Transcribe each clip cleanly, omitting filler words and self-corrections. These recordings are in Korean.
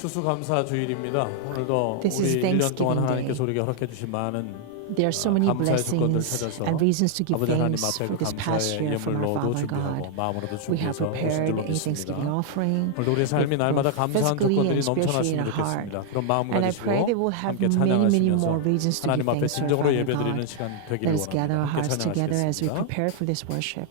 추수감사 주일입니다. 오늘도 This 우리 is 1년 Thanksgiving 동안 Day. 하나님께서 우리에게 허락해 주신 많은 There are so many 감사의 조건들을 blessings 찾아서 and reasons to give 아버지 하나님 thanks 앞에 for 그 this past 감사의 year from our 예물로도 Father 준비하고 God. 마음으로도 We have 준비해서 오신 prepared 줄 a 믿습니다. Thanksgiving offering. 오늘도 우리 삶이 날마다 감사한 physically 조건들이 and spiritually 넘쳐났으면 in our heart. 좋겠습니다. 그런 마음을 And I 가지시고 pray that we'll have 함께 many 찬양하시면서 more reasons to give 하나님 앞에 thanks to our 진정으로 Father 예배드리는 God. 시간 되기를 Let us gather our 원합니다. 함께 hearts together as we 찬양하시겠습니다. prepare for this worship.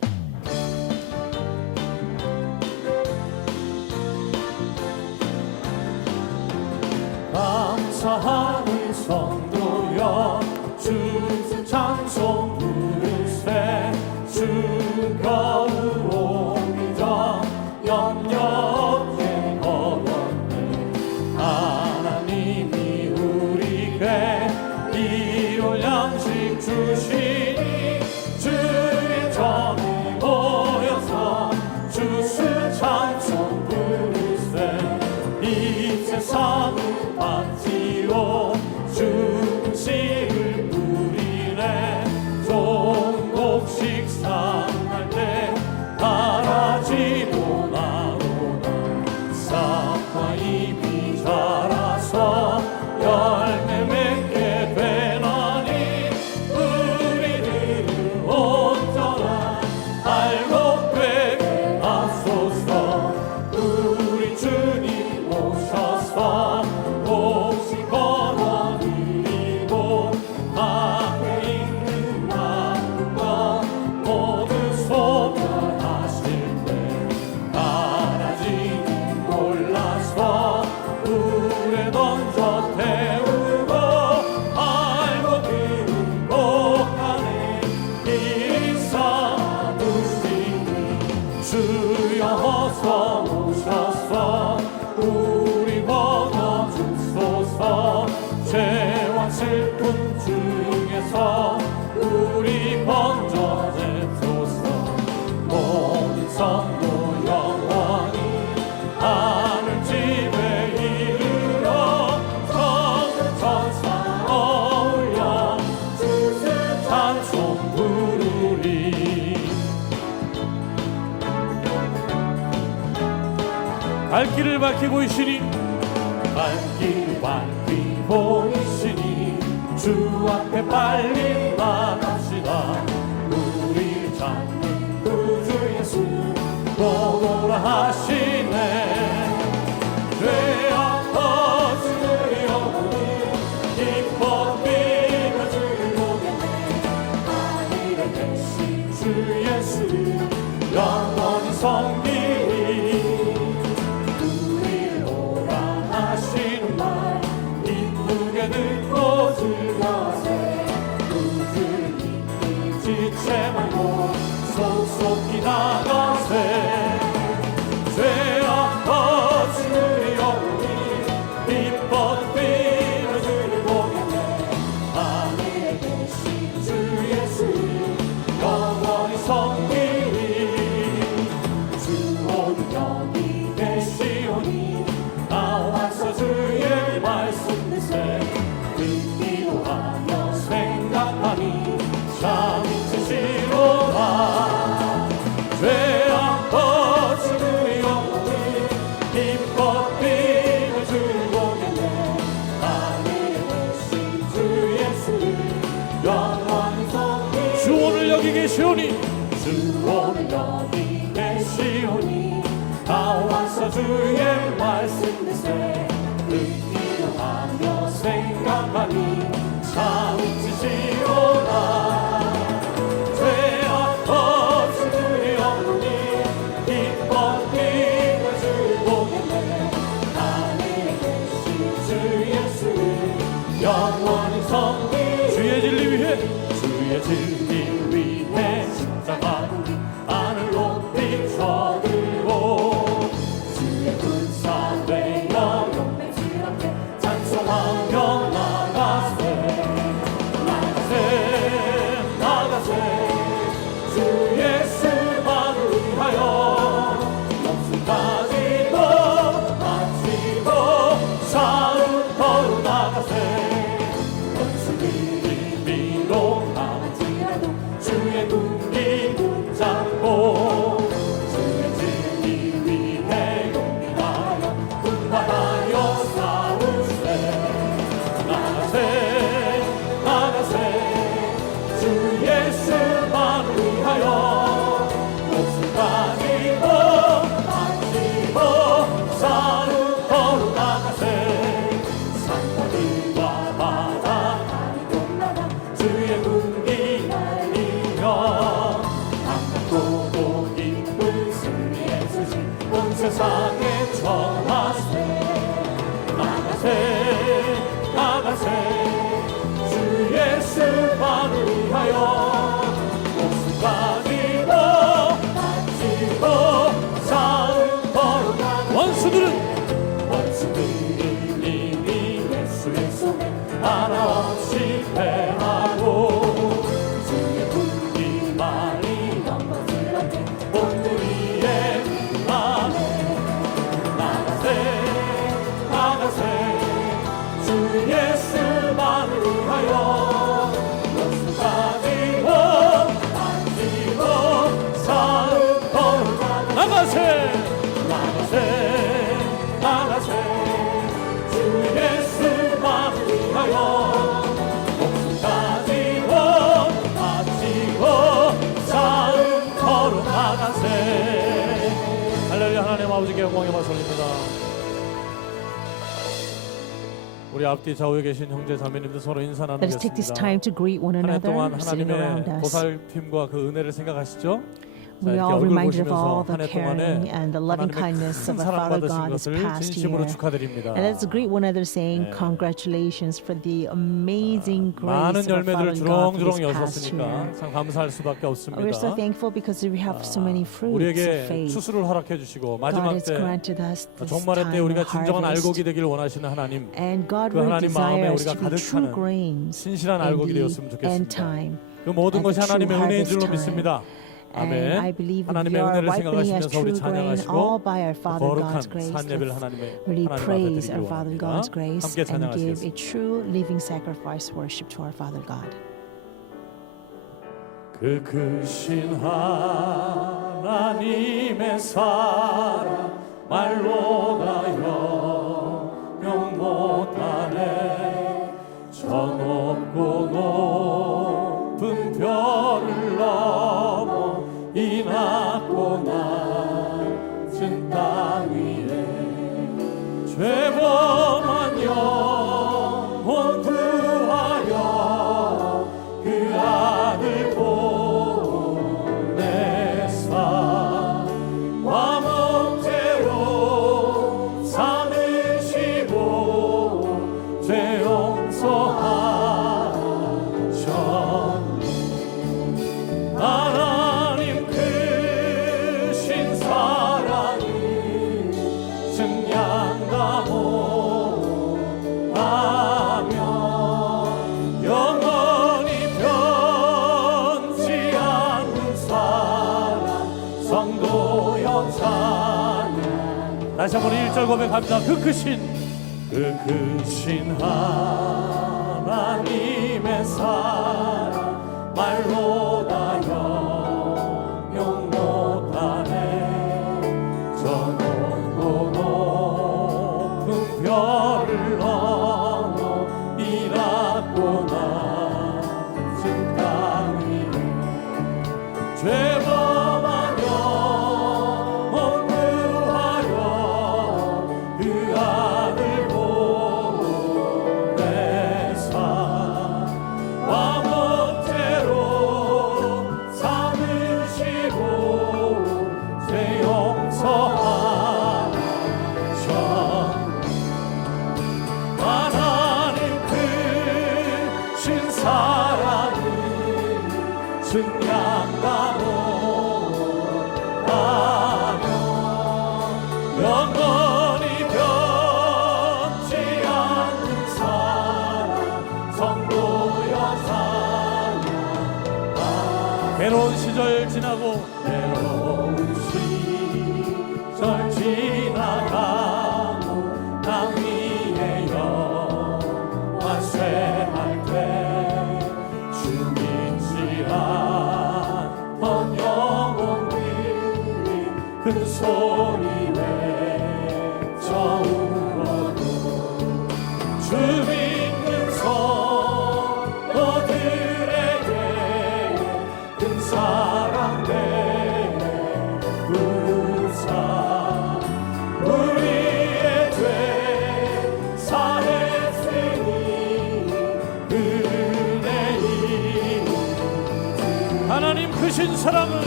감사하는 성도여 주 찬송 부르세 주 겨울 오기 전 염려케 걸었네 하나님이 우리에게 일용 양식 주시니 주의 전에 모여서 주스 찬송 부르세 이 세상을 반지로 주식을 뿌리네 좋은 곡식 상할 때 바라지도 나로다 싹과 잎이 자라서 열매 맺게 되나니 우리들을 온전한 알곡 되게 하소서 우리 주님 오셔서 곡식 거둬들이고 앞에 있는 나무가 모두 소멸하실 때 바라지는 골라서 물에 던져 태우고 알곡들은 복간에 인사 두시니 주여 어서 오셔서 우리 거둬 주소서 죄와 슬픔 중에서 우리 건져내소서 모든 성도 영원히 하늘 집에 이르러 성은 천사 어울려 주스 찬송 부르리 갈 길을 밝히고 있으니 갈 길을 밝히고 있으니 주 앞에 빨리 나갑시다 우리 찾는 구주 예수 보고라 하시네 죄악 거스르 영혼이 기뻐 뛰며 주를 보겠네 하늘에 계신 주 예수 영원히 섬기리 우리를 오라 하시는 말 기쁘게 듣고 즐거세 구주를 믿기 지체 말고 속속히 나가세 죄악 거친 우리 영혼이 기뻐 뛰며 주를 보겠네 하늘에 계신 주 예수 영원히 섬기리 주 오늘 여기 계시오니 나와서 주의 말씀 듣세 듣기도 하며 생각하니 참 잊으시로다 죄악 거친 우리 영혼이 기뻐 뛰며 주를 보겠네 하늘에 계신 주 예수를 영원히 섬기리 주 오늘 여기 계시오니 주 오늘 여기 계시오니 나와서 주의 말씀 듣세 듣기도 하며 생각하니 참 잊으시로다 죄악 거친 우리 영혼이 기뻐 뛰며 주를 보겠네 하늘에 계신 주 예수를 영원히 섬기리 주의 진리 위해 주의 진리 위해 십자가를 하늘 높이 쳐들고 주의 군사 되어 용맹스럽게 찬송하며 나가세 온 세상에 전하세 나가세 나가세 주 예수만을 위하여 목숨 가지고 싸움 걸어가는 원수들은 이미 예수의 손에 하나없이 패하고 주의 불이 많이 넘어들었대 온누리의 맘에 나가세 나가세 주 예수만을 위하여 목숨 가지고 싸움 걸어가는 나가세 나가세 나가세 주 예수만을 위하여 목숨 가지고 싸움 걸어가세 할렐루야. 하나님 아버지께 영광의 말씀 올립니다. 우리 앞뒤 좌우에 계신 형제 자매님들 서로 인사 Let us take this 나누겠습니다. time to greet one 한 해 another 동안 sitting around 하나님의 us. 보살핌과 그 은혜를 생각하시죠? 자, We 이렇게 are 얼굴 reminded of 보시면서 all the 한 해 caring 동안에 and the loving 하나님의 kindness 큰 of our 사랑 Father 받으신 God this 것을 past 진심으로 year. 축하드립니다. And let's greet one another saying 네. congratulations for the amazing 많은 grace of our 열매들을 Father God for 주렁주렁 this past 여셨으니까 year. 참 감사할 수밖에 We're so 없습니다. thankful because we have so many fruits of 우리에게 faith. 추수를 허락해 주시고 God 마지막 has 때 granted us this 종말의 때 time 우리가 of 진정한 harvest. 알곡이 되길 원하시는 하나님, And God 그 will 하나님 desire 마음에 us 우리가 to be true 가득하는 grains 신실한 in 알곡이 the 되었으면 end 좋겠습니다. time. 그 모든 at 것이 the true 하나님의 은혜인 harvest 줄로 time. 믿습니다. And I 아멘. believe we 하나님의 are 은혜를 ripening as 생각하시면서 true 우리 grain all 찬양하시고 by our Father God's 거룩한 grace. 산 예배를 하나님의 Really 하나님 앞에 praise 드리기 our Father 원합니다. God's grace 함께 and give 찬양하시겠습니다. a true living sacrifice worship to our Father God. 그 크신 하나님의 사랑 말로 다 영영 못하네 저 높고 높은 별을 넘어 이 낮고 낮은 땅 위에 죄범한 영혼 구하여 그 아들 보내사 화목제로 삼으시고 죄 용서하셨네 하나님 크신 사랑이 증량다 못하며 영원히 변치 않는 사랑 성도여 찬양 다시 한번 1절 고백합니다. 그 크신 하나님의 사랑 말로 다 영영 못하네 저 높고 높은 별을 넘어 이 낮고 낮은 땅 위에 죄범한 영혼 구하여 그 아들 보내사 화목제로 삼으시고 죄 용서하셨네 하나님 크신 사랑이 증량다 못하며 영원히 변치 않는 사랑 성도여 찬양 괴로운 시절 지나고 괴로운 시절 지나가고 땅 위에 영화 쇠할 때 주민지 않던 영혼들이 큰 소리 외쳐 울어도 주 믿는 성도들에게 큰 사랑 베푸사 우리의 죄 사했으니 은혜이 하나님 크신 사랑은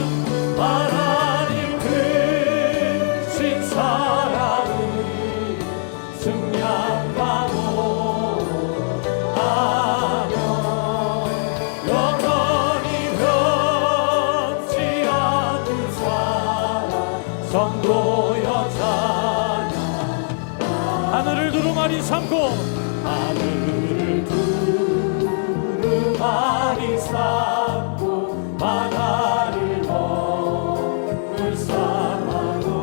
하나님 크신 두루마리 삼고 하늘을 두루마리 삼고 바다를 먹을 삼아도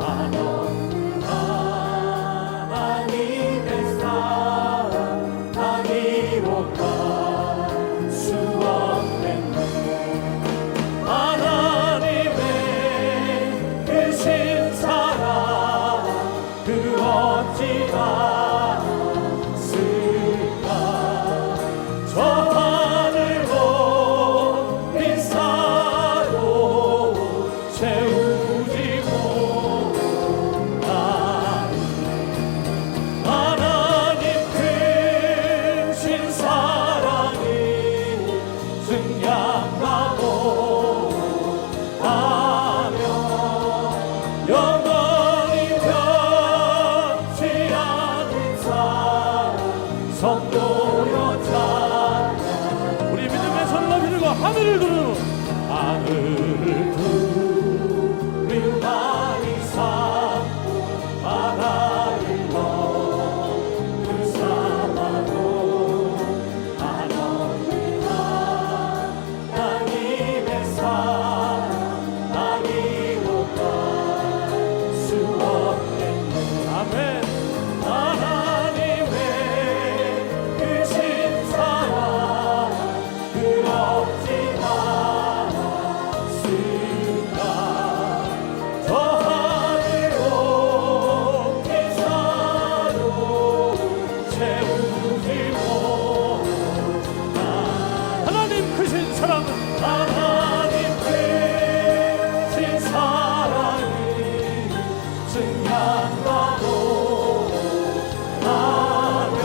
한없는 하나님의 사랑이 못할 수 없는 하나님의 크신 사랑 그 어찌 닿았을까 저 하늘 높이 사로 채우지 못하는 하나님 크신 사랑이 승량하고 하며 영원히 변치 않는 사랑 성도여 찬양 우리 믿음의 손을 높이 들고 하늘을 두루 하늘을 두루마리 삼고 바다를 먹을 삼아도 한없는 하나님의 사랑이 못할 수 없겠네 아멘 하나님의 크신 사랑 그 어찌 닿았을까 저 하늘 높이 사로 채우지 못한 하나님 크신 사랑은 하나님 크신 사랑이 승량하고 하며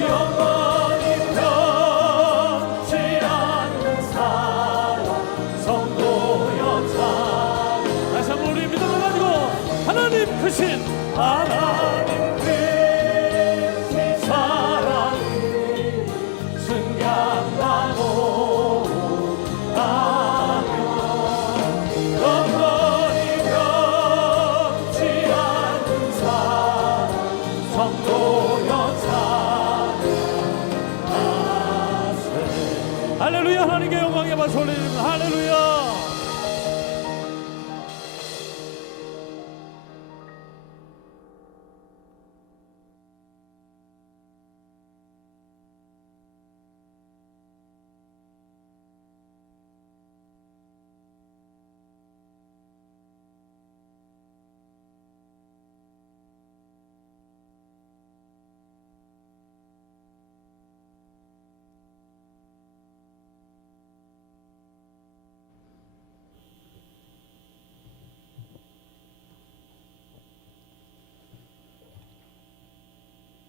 영원히 변치 않는 사랑 성도여 찬양 다시 한번 우리 믿음을 가지고 하나님 크신 사랑이 승량하고 하며 영원히 변치 않는 사랑 성도여 찬양하세 할렐루야 하나님께 영광의 박수 올려드립니다 할렐루야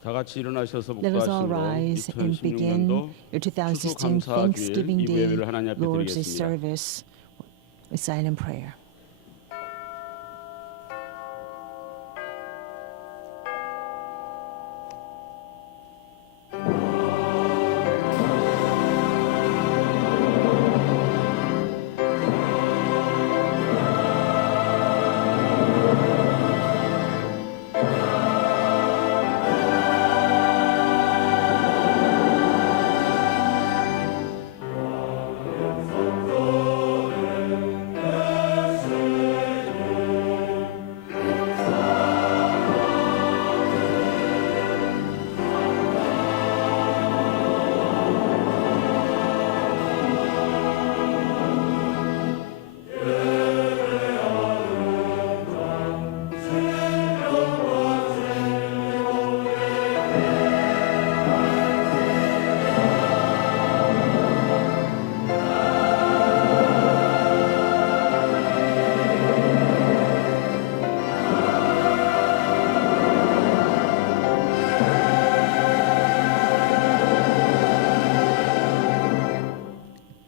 다 같이 일어나셔서 Let us all 묵도하심으로 rise and begin 2016년도 your 2016 추수 감사 Thanksgiving 주일 이 Day 예배를 하나님 앞에 Lord's 드리겠습니다. service with silent prayer.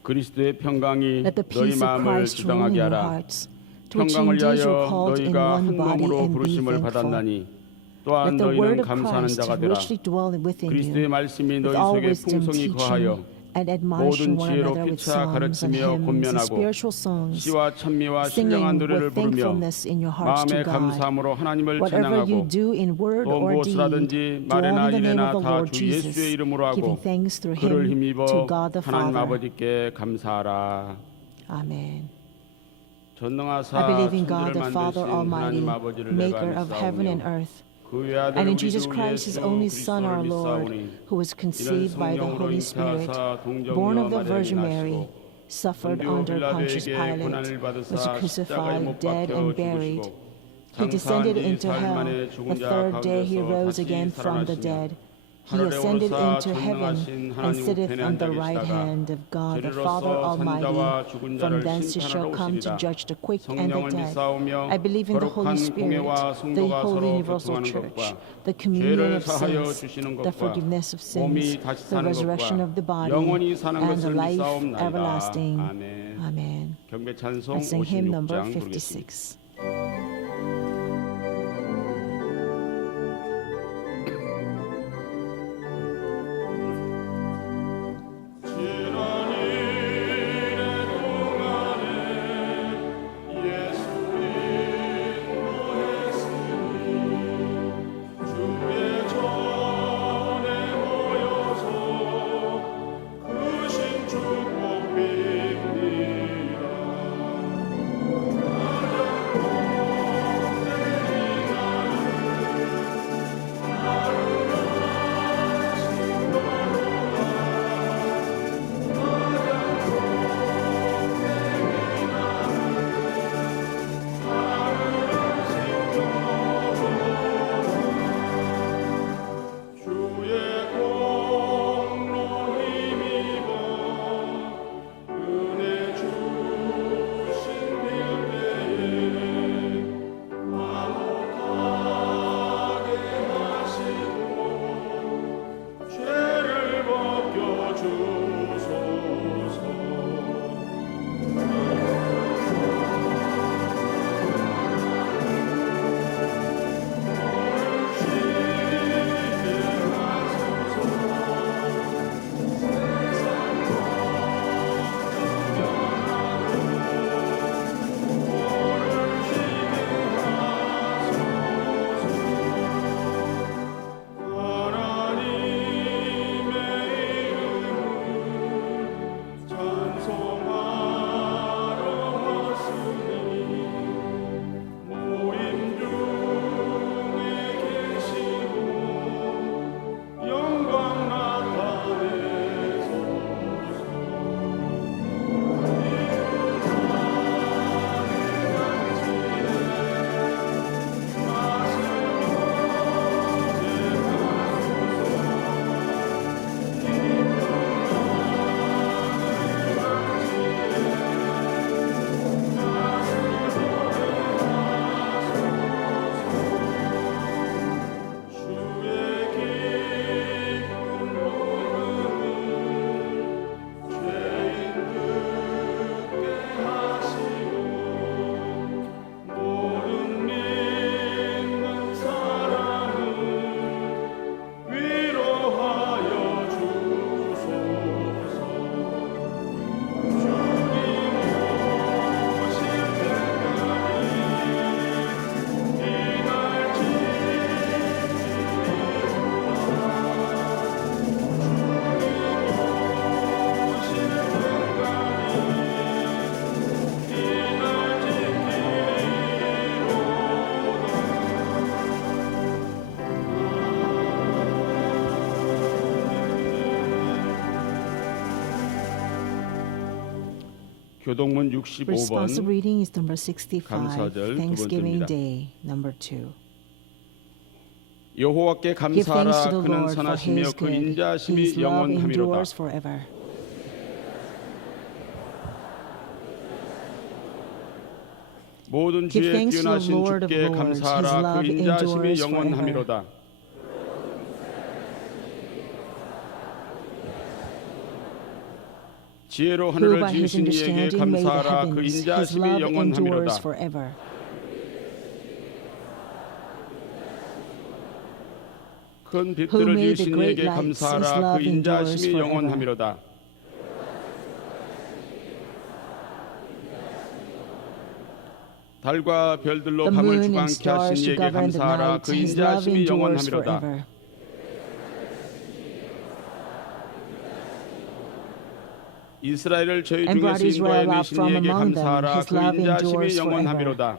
그리스도의 평강이 Let the 너희 peace of 마음을 Christ rule in 주당하게 your 하라. hearts, to which 평강을 indeed you're 위하여 called in 너희가 one 한 body 몸으로 and be 부르심을 thankful. 받았나니 또한 Let the word 너희는 of 감사하는 Christ 자가 되라. richly dwell within 그리스도의 you, 말씀이 with 너희 all 속에 wisdom 풍성히 거하여 teaching and admonishing 모든 one 지혜로 another with 피차 psalms and 가르치며 hymns and 권면하고 spiritual songs, 시와 찬미와 신령한 singing 노래를 with 부르며 thankfulness in your hearts to 마음의 God. 감사함으로 하나님을 Whatever you 찬양하고 do in word 또 or deed, 무엇이라든지 do all 말이나 in the name 이래나 of the 다 Lord 주 예수의 Jesus, 이름으로 giving 하고 thanks through 그를 him 힘입어 to God the 하나님 Father. 아버지께 감사하라. Amen. 전능하사 I believe in God 천지를 the Father 만드신 Almighty, 하나님 아버지를 maker 내가 of heaven and 믿사오며 earth, 그 외아들 and in 우리 Jesus 주 Christ, his 예수 only Son, our 그리스도를 Lord, 믿사오니 who was 이는 conceived by the 성령으로 Holy Spirit, 잉태하사 born 동정녀 of the 마리아에게 Virgin Mary, 나시고 suffered 본디오 under Pontius 빌라도에게 Pilate, 고난을 was 받으사 십자가에 crucified, 못 dead, 박혀 and buried. 죽으시고 He descended 장사한 지 into 사흘 hell. 만에 The 죽은 자 third day he 가운데서 rose 다시 again from the 살아나시며 dead. He 하늘에 ascended 오르사 into heaven 전능하신 and 하나님 sitteth 우편에 on the 앉아 right 계시다가 hand of God the Father 저리로서 Almighty. 산자와 죽은 From 자를 thence he shall 심판하러 come to 오시리라. judge the quick and the 성령을 dead. 믿사오며 I believe in the Holy 거룩한 Spirit, 공예와 the 성도가 Holy 서로 Universal 교통하는 Church, 것과 the communion 죄를 of 사하여 sins, 주시는 the 것과 forgiveness of 몸이 sins, 다시 the 사는 resurrection 것과 of the body, 영원히 사는 and the 것을 life 믿사옵나이다. everlasting. 아멘. Amen. 경배 I 찬송 sing hymn number 56장 부르겠습니다. 56. 교동문 Responsive 65번 reading is number 65, 감사절 두 Thanksgiving 번째입니다. Day, number 2. 여호와께 Give thanks to 감사하라. the 그는 Lord for 선하시며 his 그 good. His 인자하심이 love 영원하미로다. endures forever. 모든 Give 주의 thanks to the 뛰어나신 Lord of 주께 lords. His 감사하라. love 그 인자하심이 endures 영원하미로다. 지혜로 Who 하늘을 by his 지으신 이에게 understanding made the 감사하라. 그 heavens. His 인자하심이 love endures 영원하미로다. forever. 큰 Who 빛들을 made the 지으신 great 이에게 lights. His 감사하라. love 그 endures 인자하심이 forever. 영원하미로다. 달과 별들로 The 밤을 moon and 주광케 stars 하신 to 이에게 govern the 감사하라. night. 그 His love 인자하심이 endures 영원하미로다. forever. 이스라엘을 저희 And brought 중에서 Israel 인도하여 out 주신 from 이에게 among them. 감사하라. His 그 love 인자하심이 endures 영원하미로다.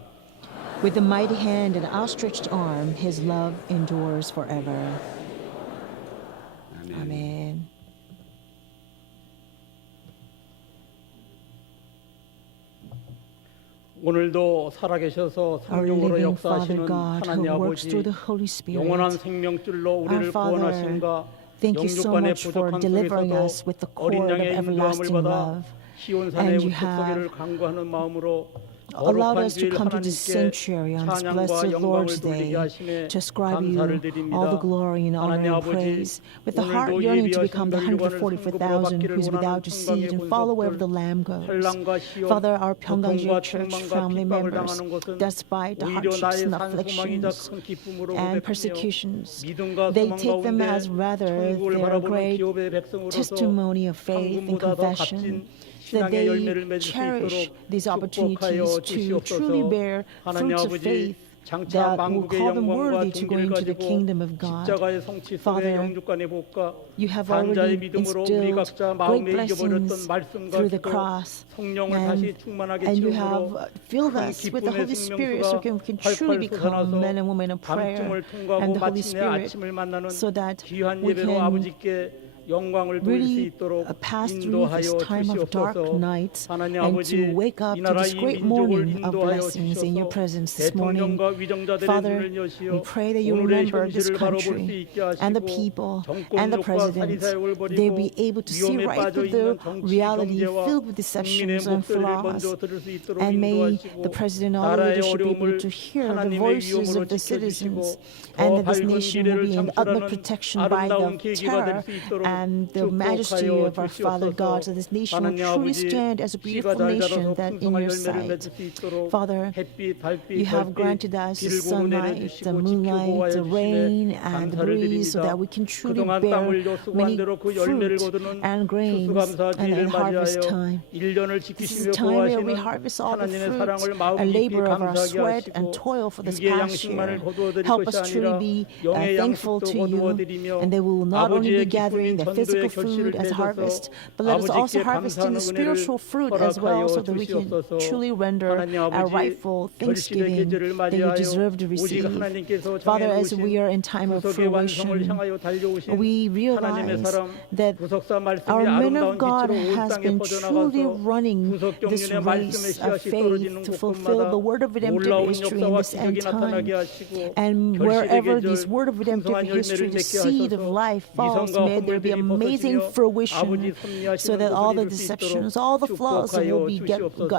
With a mighty hand and outstretched arm, his love endures forever. 아멘. Amen. 오늘도 살아계셔서 Our 성령으로 living Father 역사하시는 God 하나님 who works 아버지, through the Holy Spirit. 영원한 생명줄로 우리를 Our Father, 구원하심과 Thank you so 영육간의 much for 부족한 delivering 속에서도 us with the 어린 cord of 양의 인도함을 everlasting 받아 love. 시온산의 And you 우뚝 서기를 have 간구하는 마음으로 allowed 거룩한 us to 주일 come to this 하나님께 sanctuary on this 찬양과 blessed 영광을 Lord's 돌리게 Day 하심에 to ascribe 감사를 you 드립니다. all the glory and honor 하나님 and 아버지, praise, with the heart 오늘도 yearning to 예비하신 become the 멸류관을 144,000 성급으로 who's 받기를 without 원하는 deceit and 평강의 follow wherever 군속들, the Lamb goes. 환난과 시험, Father, our Pyongyang 고통과 Church 책망과 family 핍박을 members, 당하는 것은 despite the 오히려 hardships 나의 and 산 소망이자 afflictions 큰 기쁨으로 and 고백하며 persecutions, 믿음과 they 소망 take them 가운데 as rather 천국을 their 바라보는 great 기업의 백성으로서 testimony of faith and 황금보다 더 confession, 값진 that 신앙의 they 열매를 맺을 수 cherish 있도록 these 축복하여 opportunities to truly 주시옵소서. bear 하나님 fruits of 아버지, faith 장차 that will 만국의 call them 영광과 worthy to go 존귀를 into the 가지고 kingdom of God. 십자가의 성취 속에 Father, 영육간의 복과 You have 산자의 already 믿음으로 우리 instilled 각자 great 마음에 잊어버렸던 blessings 말씀과 through the 기도 cross, 성령을 다시 충만하게 and you 채움으로 have filled 큰 us with the 기쁨의 Holy Spirit so we can 생명수가 truly 콸콸 become 솟아나서 men and women of prayer 밤중을 and 통과하고 the Holy 마침내 Spirit, 아침을 만나는 so that 귀한 we 예배로 can 아버지께 영광을 돌릴 수 really 있도록 pass through 인도하여 this time of dark 주시옵소서. nights 하나님 and 아버지, to wake up 이 to 나라 this 이 great 민족을 morning of 인도하여 blessings in your 주셔서 presence this morning. 대통령과 위정자들의 Father, 눈을 여시어 we pray that you 오늘의 remember this 현실을 바라볼 수 country 있게 and the 하시고 people and the 정권력과 president. 사리사욕을 They 버리고 be able to see 위험에 right 빠져 through the 있는 정치 reality 경제와 filled with 국민의 deceptions and 목소리를 flaws. 먼저 들을 수 있도록 And may 인도하시고 the president and all the 나라의 leadership be able 어려움을 to hear the 하나님의 voices 위엄으로 of the 지켜주시고 citizens, 더 and that this 밝은 nation will 미래를 be in utmost 창출하는 protection by 아름다운 the 계기가 될 terror 수 있도록 and the majesty 축복하여 of our Father God, so 주시옵소서. this nation will 하나님 truly 아버지, stand as a 씨가 beautiful 잘 nation 자라서 that in 풍성한 your 열매를 맺을 sight. 수 있도록 Father, 햇빛, 달빛, you have 별빛, granted us the 비를 고루 sunlight, the 내려주시고 moonlight, 지켜보아여 the rain, 주시네 and the 감사를 breeze, so 드립니다. that we can truly 그동안 bear 땀을 요수한 many 대로 그 열매를 fruit 거두는 and grains 추수감사 and 주일을 harvest 맞이하여 time. 1년을 This is 지키시며 a time where we 보호하시는 harvest all the 하나님의 fruit, 사랑을 a 마음 깊이 labor of our 감사하게 sweat 하시고 and toil for this 육의 past 양식만을 year. 거두어 드릴 Help 것이 us truly 아니라 be 영의 thankful 양식도 to 거두어 you, 드리며 and they will not only be 아버지의 gathering 기쁨인 the physical 전도의 결실을 food as 맺어서 harvest, but let us also 아버지께 harvest in 감사하는 the 은혜를 spiritual fruit as well, 허락하여 so that we can 주시옵소서. truly render 하나님 our 아버지, rightful 결실의 thanksgiving 계절을 that you 맞이하여 deserve to 오직 receive. 하나님께서 Father, as we are 정해놓으신 in time of 구속의 완성을 fruition, 향하여 달려오신 we 하나님의 realize 사람 that 구속사 말씀이 our men 아름다운 of God 빛으로 온 has 땅에 been truly 퍼져나가서 running 구속 this 경륜의 말씀의 race of 씨앗이 faith 떨어지는 to fulfill 곳곳마다 the word of redemptive 놀라운 history in 역사와 this end 기적이 나타나게 time. 하시고 And 결실의 wherever 계절 this word of redemptive 풍성한 열매를 history, the 맺게 seed of 하셔서 life falls, 이성과 may there be 허물들이 amazing 벗어지며 fruition, 아버지 so 섭리하시는 that all the 곳을 이룰 수 deceptions, 있도록 all the flaws will 축복하여 be 주시옵소서.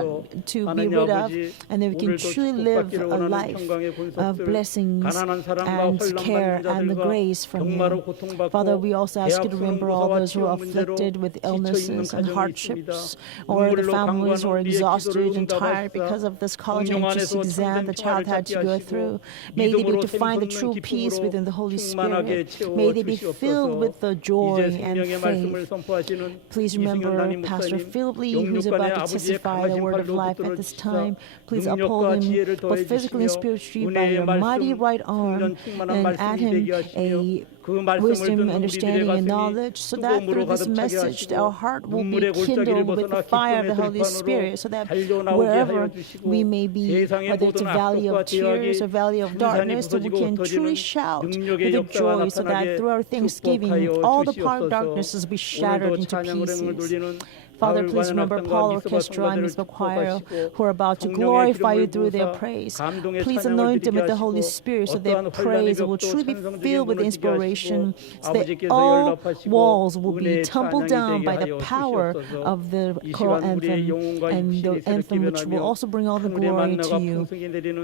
to be 하나님 rid of, 아버지, and then we can 오늘도 truly live 축복받기를 a 원하는 life 평강의 of 권속들, blessings 가난한 사람과 and 헐렁 care 받는 and the 자들과 grace from 병마로 you. 고통받고 Father, we also ask you to 대학 remember 수능 all 고사와 those who are 치유 문제로 afflicted with 지쳐 있는 illnesses and 가정이 hardships, 있습니다. or the 눈물로 families who are 강구하는 우리의 exhausted 기도를 and tired 응답하시사 because of this college 성령 entrance 안에서 exam 참된 the child 평화를 had to 찾게 go 하시고 through. May they be able 믿음으로 to find the 샘솟는 true peace 기쁨으로 within the Holy 충만하게 Spirit. May they be filled with the joy 이제 and 생명의 말씀을 faith. 선포하시는 Please 이승현 remember 담임 Pastor 목사님, Philip Lee, who's 영육간의 about to 아버지의 testify the 강하신 word of 팔로 life at 붙들어 this 주시사 time. Please 능력과 uphold him 지혜를 both physically and 더해주시며 spiritually by 은혜의 your mighty 말씀, right arm, 풍년 충만한 and add 말씀이 him 되게 하시며 a 그 말씀을 wisdom, 듣는 우리들의 understanding, and 가슴이 knowledge, so that 뜨거움으로 through this 가득 차게 message our 하시고 heart will be 눈물의 골짜기를 kindled with 벗어나 the fire of 기쁨의 the Holy 들판으로 Spirit, so that 달려나오게 wherever 하여 주시고 we may be, 세상의 whether it's a 모든 valley 악독과 of tears or 죄악이 valley of 산산이 darkness, that we 부서지고 can truly 흩어지는 shout 능력의 with the 역사가 joy, so that 나타나게 through our thanksgiving, 축복하여 all the power of 주시옵소서. darknesses will be shattered 오늘도 into 찬양을 pieces. 돌리는 Father, 가을 please 관현 remember 합당과 Paul 미스바 Orchestra and 성가들을 Miss Choir 축복하시고 who are about to 성령의 glorify you 기름을 through their 부으사 praise. 감동의 Please 찬양을 anoint them 드리게 with the Holy 하시고 Spirit so 어떠한 their 환란의 praise will 벽도 truly be 천성적인 filled with 무너지게 inspiration, 하시고 so that 아버지께서 all 연락하시고 walls will be 은혜의 tumbled 찬양이 down 되게 by the 하여 power 주시옵소서. of the 이 choral 시간 우리의 anthem 영혼과 and the 육신이 새롭게 anthem which will 변하며 also bring all the 하늘의 glory 만나가 to you. 풍성히 내리는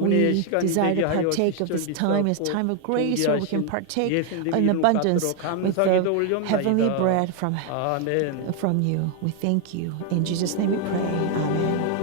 은혜의 We 시간이 desire 되게 to 하여 partake of this 주시옵소서. time as time of grace, where we can 존귀하신 partake 예수님 in 이름 abundance 받들어 with 감사기도 the heavenly 올려옵나이다. bread from 아멘. you. We thank you. In Jesus' name we pray. Amen.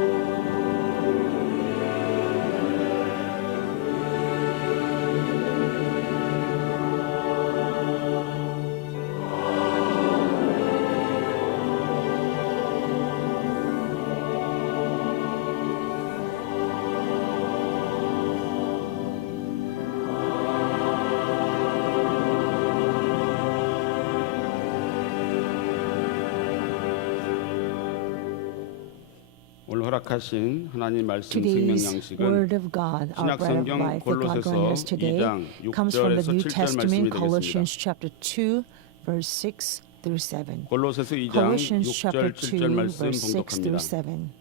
허락하신 하나님 말씀 생명 Today's 양식은 Word of God, our 신약 bread of 성경 life that God 골로새서 grant us today, 2장 comes from the 6절에서 New 7절 Testament, 말씀이 Colossians 되겠습니다. chapter 2, verse 6 through 7. 골로새서 2장 Colossians 6절 chapter 2, 7절 말씀 verse 6 through 봉독합니다. 7.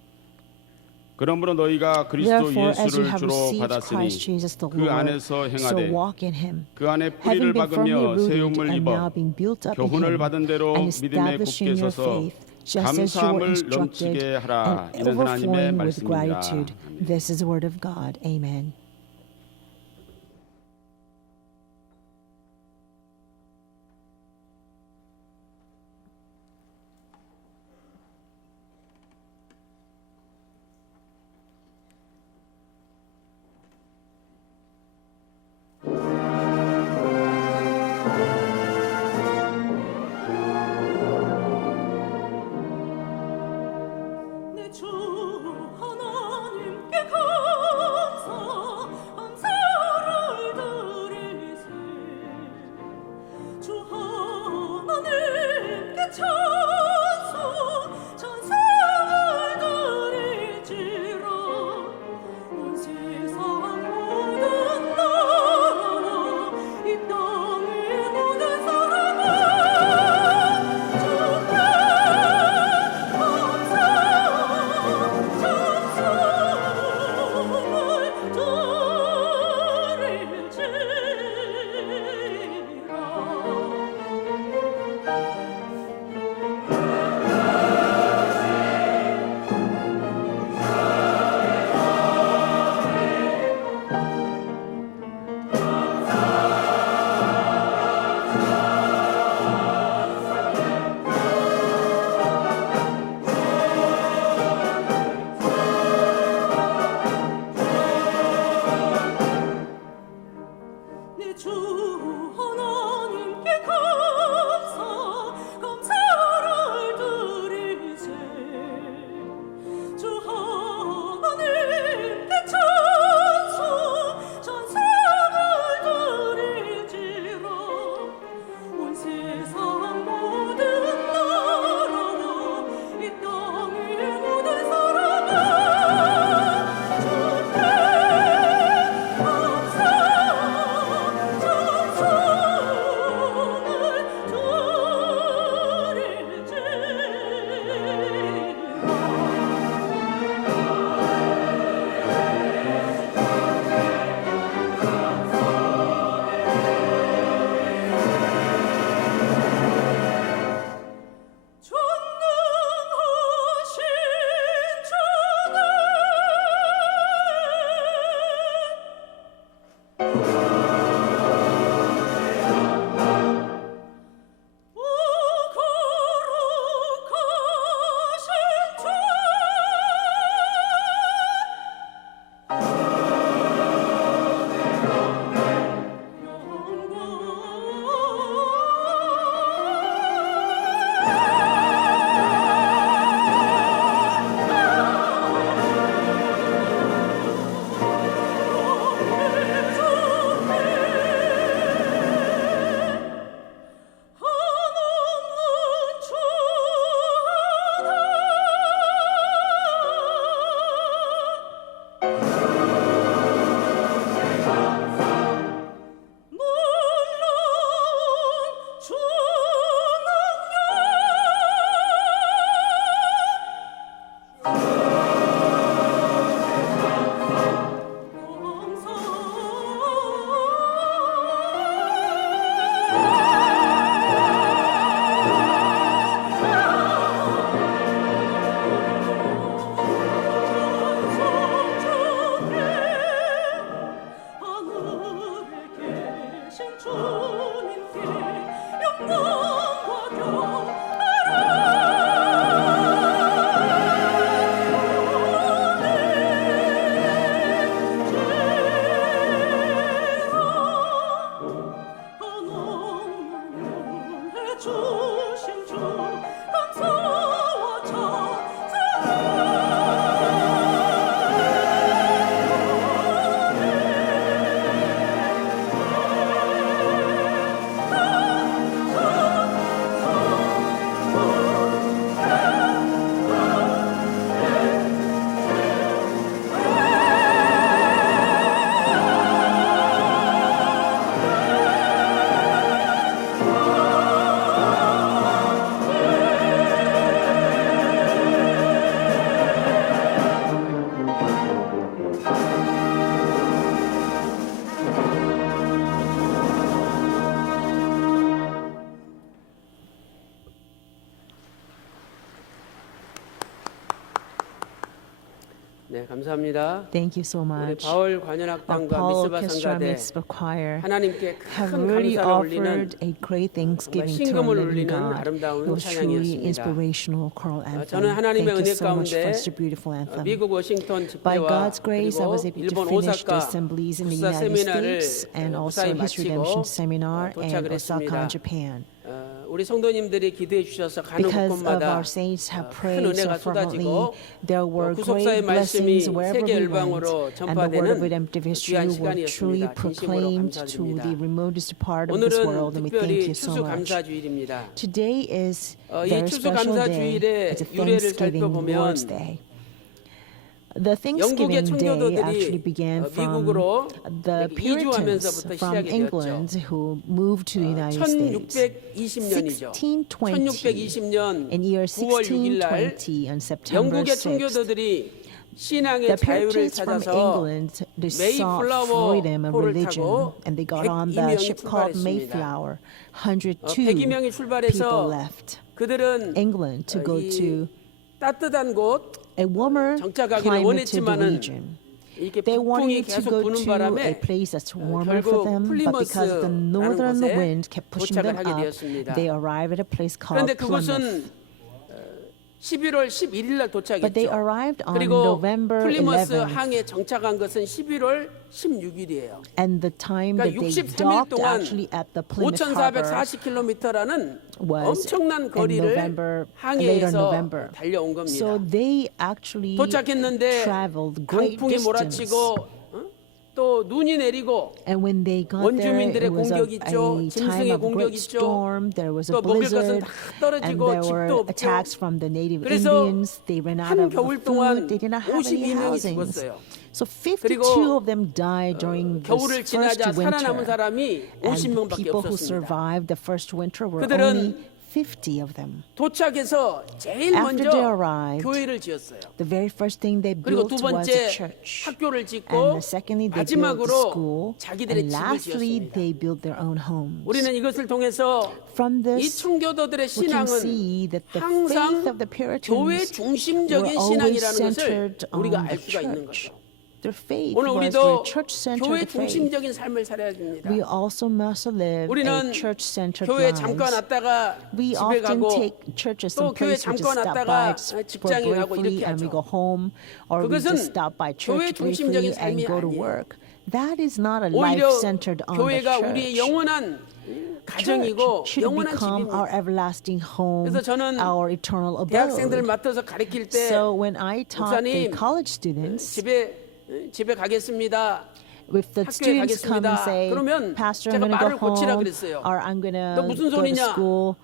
그러므로 너희가 그리스도 Therefore, as you 예수를 have 주로 received 받았으니 Christ Jesus the 그 Lord, 안에서 so 행하되 walk in him, 그 안에 having 뿌리를 been firmly 박으며 rooted 세움을 and now 입어 being built up in 교훈을 him, 받은 대로 and 믿음에 establishing 굳게 your 서서 faith, just as you were 감사함을 instructed, 넘치게 하라. and 이는 하나님의 overflowing with 말씀입니다. gratitude. 아멘. This is the word of God. Amen. 내 주 하나님께 감사를 드리세. 주 하나님께 찬송을 드릴지라. 온 세상 모든 나라와 이 땅의 모든 사람아 주께 내 주 하나님께 감사를 드리세. 주 하나님께 찬송을 드릴지라. 온 세상 모든 나라와 이 땅의 모든 사람아 주께 전능하신 주님께 영광과 하나님을 주신 주 감사와 찬송 네, 감사합니다. Thank you so 우리 much. 바울 Our 관현악단과 Paul 미스바 Orchestra 성가대 Mitzvah Choir 하나님께 have 큰 really 감사를 올리는 offered a great thanksgiving to our 신금을 living 울리는 God. 아름다운 It was truly 찬양이었습니다. inspirational choral anthem. 저는 하나님의 Thank you 은혜 so much for 가운데 such a beautiful anthem. 미국 워싱턴 By 집회와 God's grace, I 그리고 was able to 일본 finish the 오사카 assemblies in the 국사 United 세미나를 States and also 무사히 His Redemption 마치고 Seminar and 도착을 Osaka, 했습니다. Japan. 우리 성도님들이 기도해 주셔서 가는 Because of 곳마다 our saints have 큰 prayed so 은혜가 fervently, 쏟아지고 there were 구속사의 great 말씀이 blessings wherever 세계 we 열방으로 went, and the word of 전파되는 redemptive history 귀한 were truly 시간이었습니다. 진심으로 proclaimed to 감사드립니다. the remotest part of this world, 오늘은 and we thank 특별히 you so much. 추수감사주일입니다. Today is 이 very special day. 추수감사주일의 It's a 유래를 Thanksgiving 살펴보면 Lord's Day. The 영국의 Thanksgiving Day actually 청교도들이 began from 미국으로 the 이렇게 Puritans 이주하면서부터 from 시작이 England 되었죠. who moved to the United States. 1620년이죠. 1620, in 1620년 year 9월 6일 날 1620, on September 영국의 6th, 청교도들이 신앙의 the 자유를 Puritans from 찾아서 England, they sought Mayflower freedom of 포를 religion, 타고 and they got on the 102명이 ship called 출발했습니다. Mayflower. 102 102명이 people 출발해서 left 그들은 England to go 이 to 따뜻한 곳 a warmer 정착하기를 climate to the 원했지만은 region. 이렇게 They 북풍이 wanted to 계속 go 부는 to a 바람에 place that's warmer for 결국 them, but because the 플리머스라는 northern 곳에 wind kept pushing them 도착을 하게 up, 되었습니다. they arrived at a place called 그런데 Plymouth. 그곳은 11월 11일 날 But they 도착했죠. arrived on 그리고 November 플리머스 11th. 항에 정착한 것은 11월 16일이에요. And the time that 그러니까 they 63일 docked 동안 actually at the Plymouth Harbor 5,440km라는 was 엄청난 in 거리를 November, later 항해해서 November. 달려온 So 겁니다. they actually 도착했는데 traveled great 강풍이 distance. 몰아치고 또 눈이 내리고 And when they got there, 원주민들의 it was 공격 a 있죠. time 짐승의 of 공격 great 있죠. storm. There was a 또 먹을 것은 blizzard, 다 and 떨어지고 there were 집도 없죠. attacks from the native 그래서 Indians. They ran out 한 of the 겨울 동안 food. They did not have any 52명이 housings. 죽었어요. So 그리고 52 of them died during the 겨울을 first 지나자 살아남은 winter. 사람이 And the 50명밖에 people who 없었습니다. survived the first winter were 그들은 only 50 of them. 도착해서 제일 After 먼저 they arrived, 교회를 지었어요. The very first thing they 그리고 built 두 was a 번째 church. 학교를 And 짓고 secondly, they built the 마지막으로 school. 자기들의 And 집을 lastly, 지었습니다. they built their own homes. 우리는 이것을 통해서 From 이 this, 청교도들의 we can 신앙은 see that the 항상 faith of the 교회 Puritans 중심적인 were always 신앙이라는 것을 centered on 우리가 the 알 수가 있는 church. 거죠. Their faith 오늘 was 우리도 their 교회 church-centered faith. 중심적인 삶을 살아야 됩니다. We also must live a 우리는 church-centered 교회 lives. 잠깐 왔다가 We 집에 often 가고 take churches 또 some 교회 place we just 잠깐 stop 왔다가 by for 직장에 가고 briefly 이렇게 and we 하죠. go home, or we 그것은 just stop by 교회 church 중심적인 briefly and 삶이 go to 아니에요. work. That is not a life 오히려 centered on the 교회가 우리의 church. 영원한 가정이고 Church should 영원한 become our 집입니다. everlasting home, 그래서 저는 our eternal 대학생들을 abode. 맡아서 가르칠 때 So when I taught the 목사님, college students, 집에 가겠습니다. if the 학교에 students come and 가겠습니다. say, 그러면 Pastor, 제가 I'm going to 말을 go 고치라 home, 그랬어요. or I'm going 너 to 무슨 go to 소리냐? school,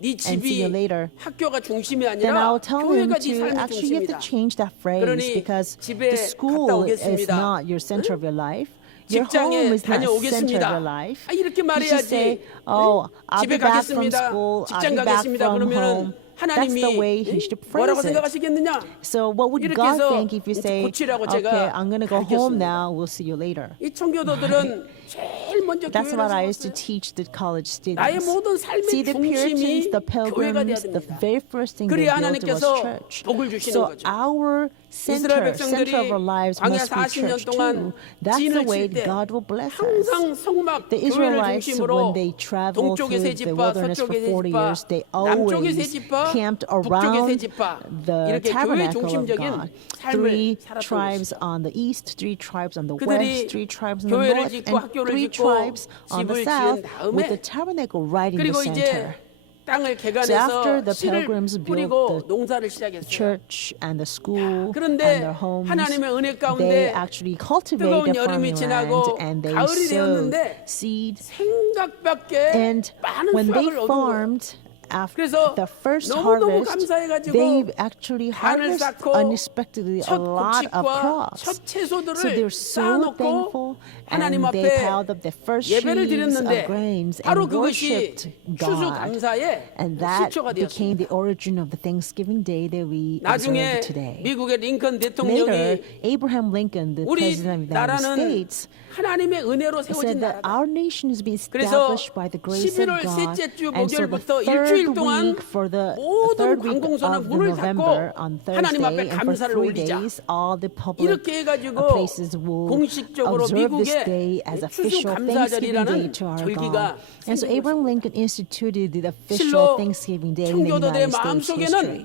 네 and see you 집이 later. 학교가 중심이 Then 아니라 I'll tell them 교회가 네 to 삶의 actually you have to 중심이다. change that phrase 그러니 because 집에 the school 갔다 is 오겠습니다. not your center of your life. Your 직장에 home is not center of 다녀오겠습니다. your life. 이렇게 You should say, 말해야지. oh, I'll 집에 be back from 가겠습니다. school, I'll 직장 be back 가겠습니다. from home. 그러면은 That's 하나님이 the way he should 뭐라고 phrase it. 생각하시겠느냐? So what would 이렇게 God 해서 think if you say, 고치라고 okay, 제가 I'm going to go home 가르쳤습니다. now, we'll see you later. 이 청교도들은 제일 먼저 That's 교회를 what I used to 세웠어요. teach the college 나의 students. 모든 삶의 See, the Puritans, 중심이 the 교회가 돼야 pilgrims, the 됩니다. very first thing they 그래야 built was 하나님께서 church. 복을 주시는 So 거죠. our 이스라엘 center 백성들이 of our lives 광야 must be 40년 church 동안 too. That's the 진을 way 칠 때 God will bless us. 항상 성막 The 교회를 Israelites, 중심으로 when they traveled 동쪽의 세 through the 지파, wilderness for 서쪽의 세 40 지파, years, they 남쪽의 세 always 지파, camped 북쪽의 세 around 지파 the 이렇게 교회 tabernacle of 중심적인 God. 삶을 3 살았던 tribes 것이죠. on the east, 3 tribes on the 그들이 west, 3 tribes on the 교회를 north, 짓고 and 학교를 3 짓고 tribes on the 집을 south, 지은 다음에 with the tabernacle right in the 그리고 이제 center. 땅을 So after 개간해서 the 씨를 pilgrims built 뿌리고 the 농사를 시작했어요. church and the school and 그런데 their homes, 하나님의 은혜 they 가운데 actually cultivate 뜨거운 the 여름이 farming 지나고 land and they 가을이 sowed 되었는데 seed. 생각밖에 And 많은 when they 수확을 얻은 거예요. farmed after 그래서 the first 너무너무 harvest, 감사해가지고 they actually 간을 harvest 쌓고 unexpectedly a 첫 lot of 곡식과 crops. 첫 채소들을 So they're so 쌓아놓고 thankful, 하나님 and they 앞에 piled up the first 예배를 sheaves 드렸는데 of grains 바로 and 그것이 worshipped 추수 God. 감사의 And that 시초가 became 되었습니다. the origin of the Thanksgiving Day that we 나중에 observe today. 미국의 링컨 Later, 대통령이 Abraham Lincoln, the 우리 president of the United 나라는 States, 하나님의 은혜로 세워진 said that 나라다. our nation is being 그래서 established by the grace of 11월 God. 셋째 주 And so the 목요일부터 third 일주일 동안 week, for the 모든 third week 관공서는 of the 문을 November, 닫고 on 하나님 앞에 Thursday, and for 감사를 3 올리자. days, all the public 이렇게 해가지고 places will 공식적으로 observe this 미국의 day as official Thanksgiving 추수감사절이라는 Day to our 절기가 God. And so 생긴 Abraham Lincoln instituted the 실로 official Thanksgiving Day in the 청교도들의 United States 마음속에는 history.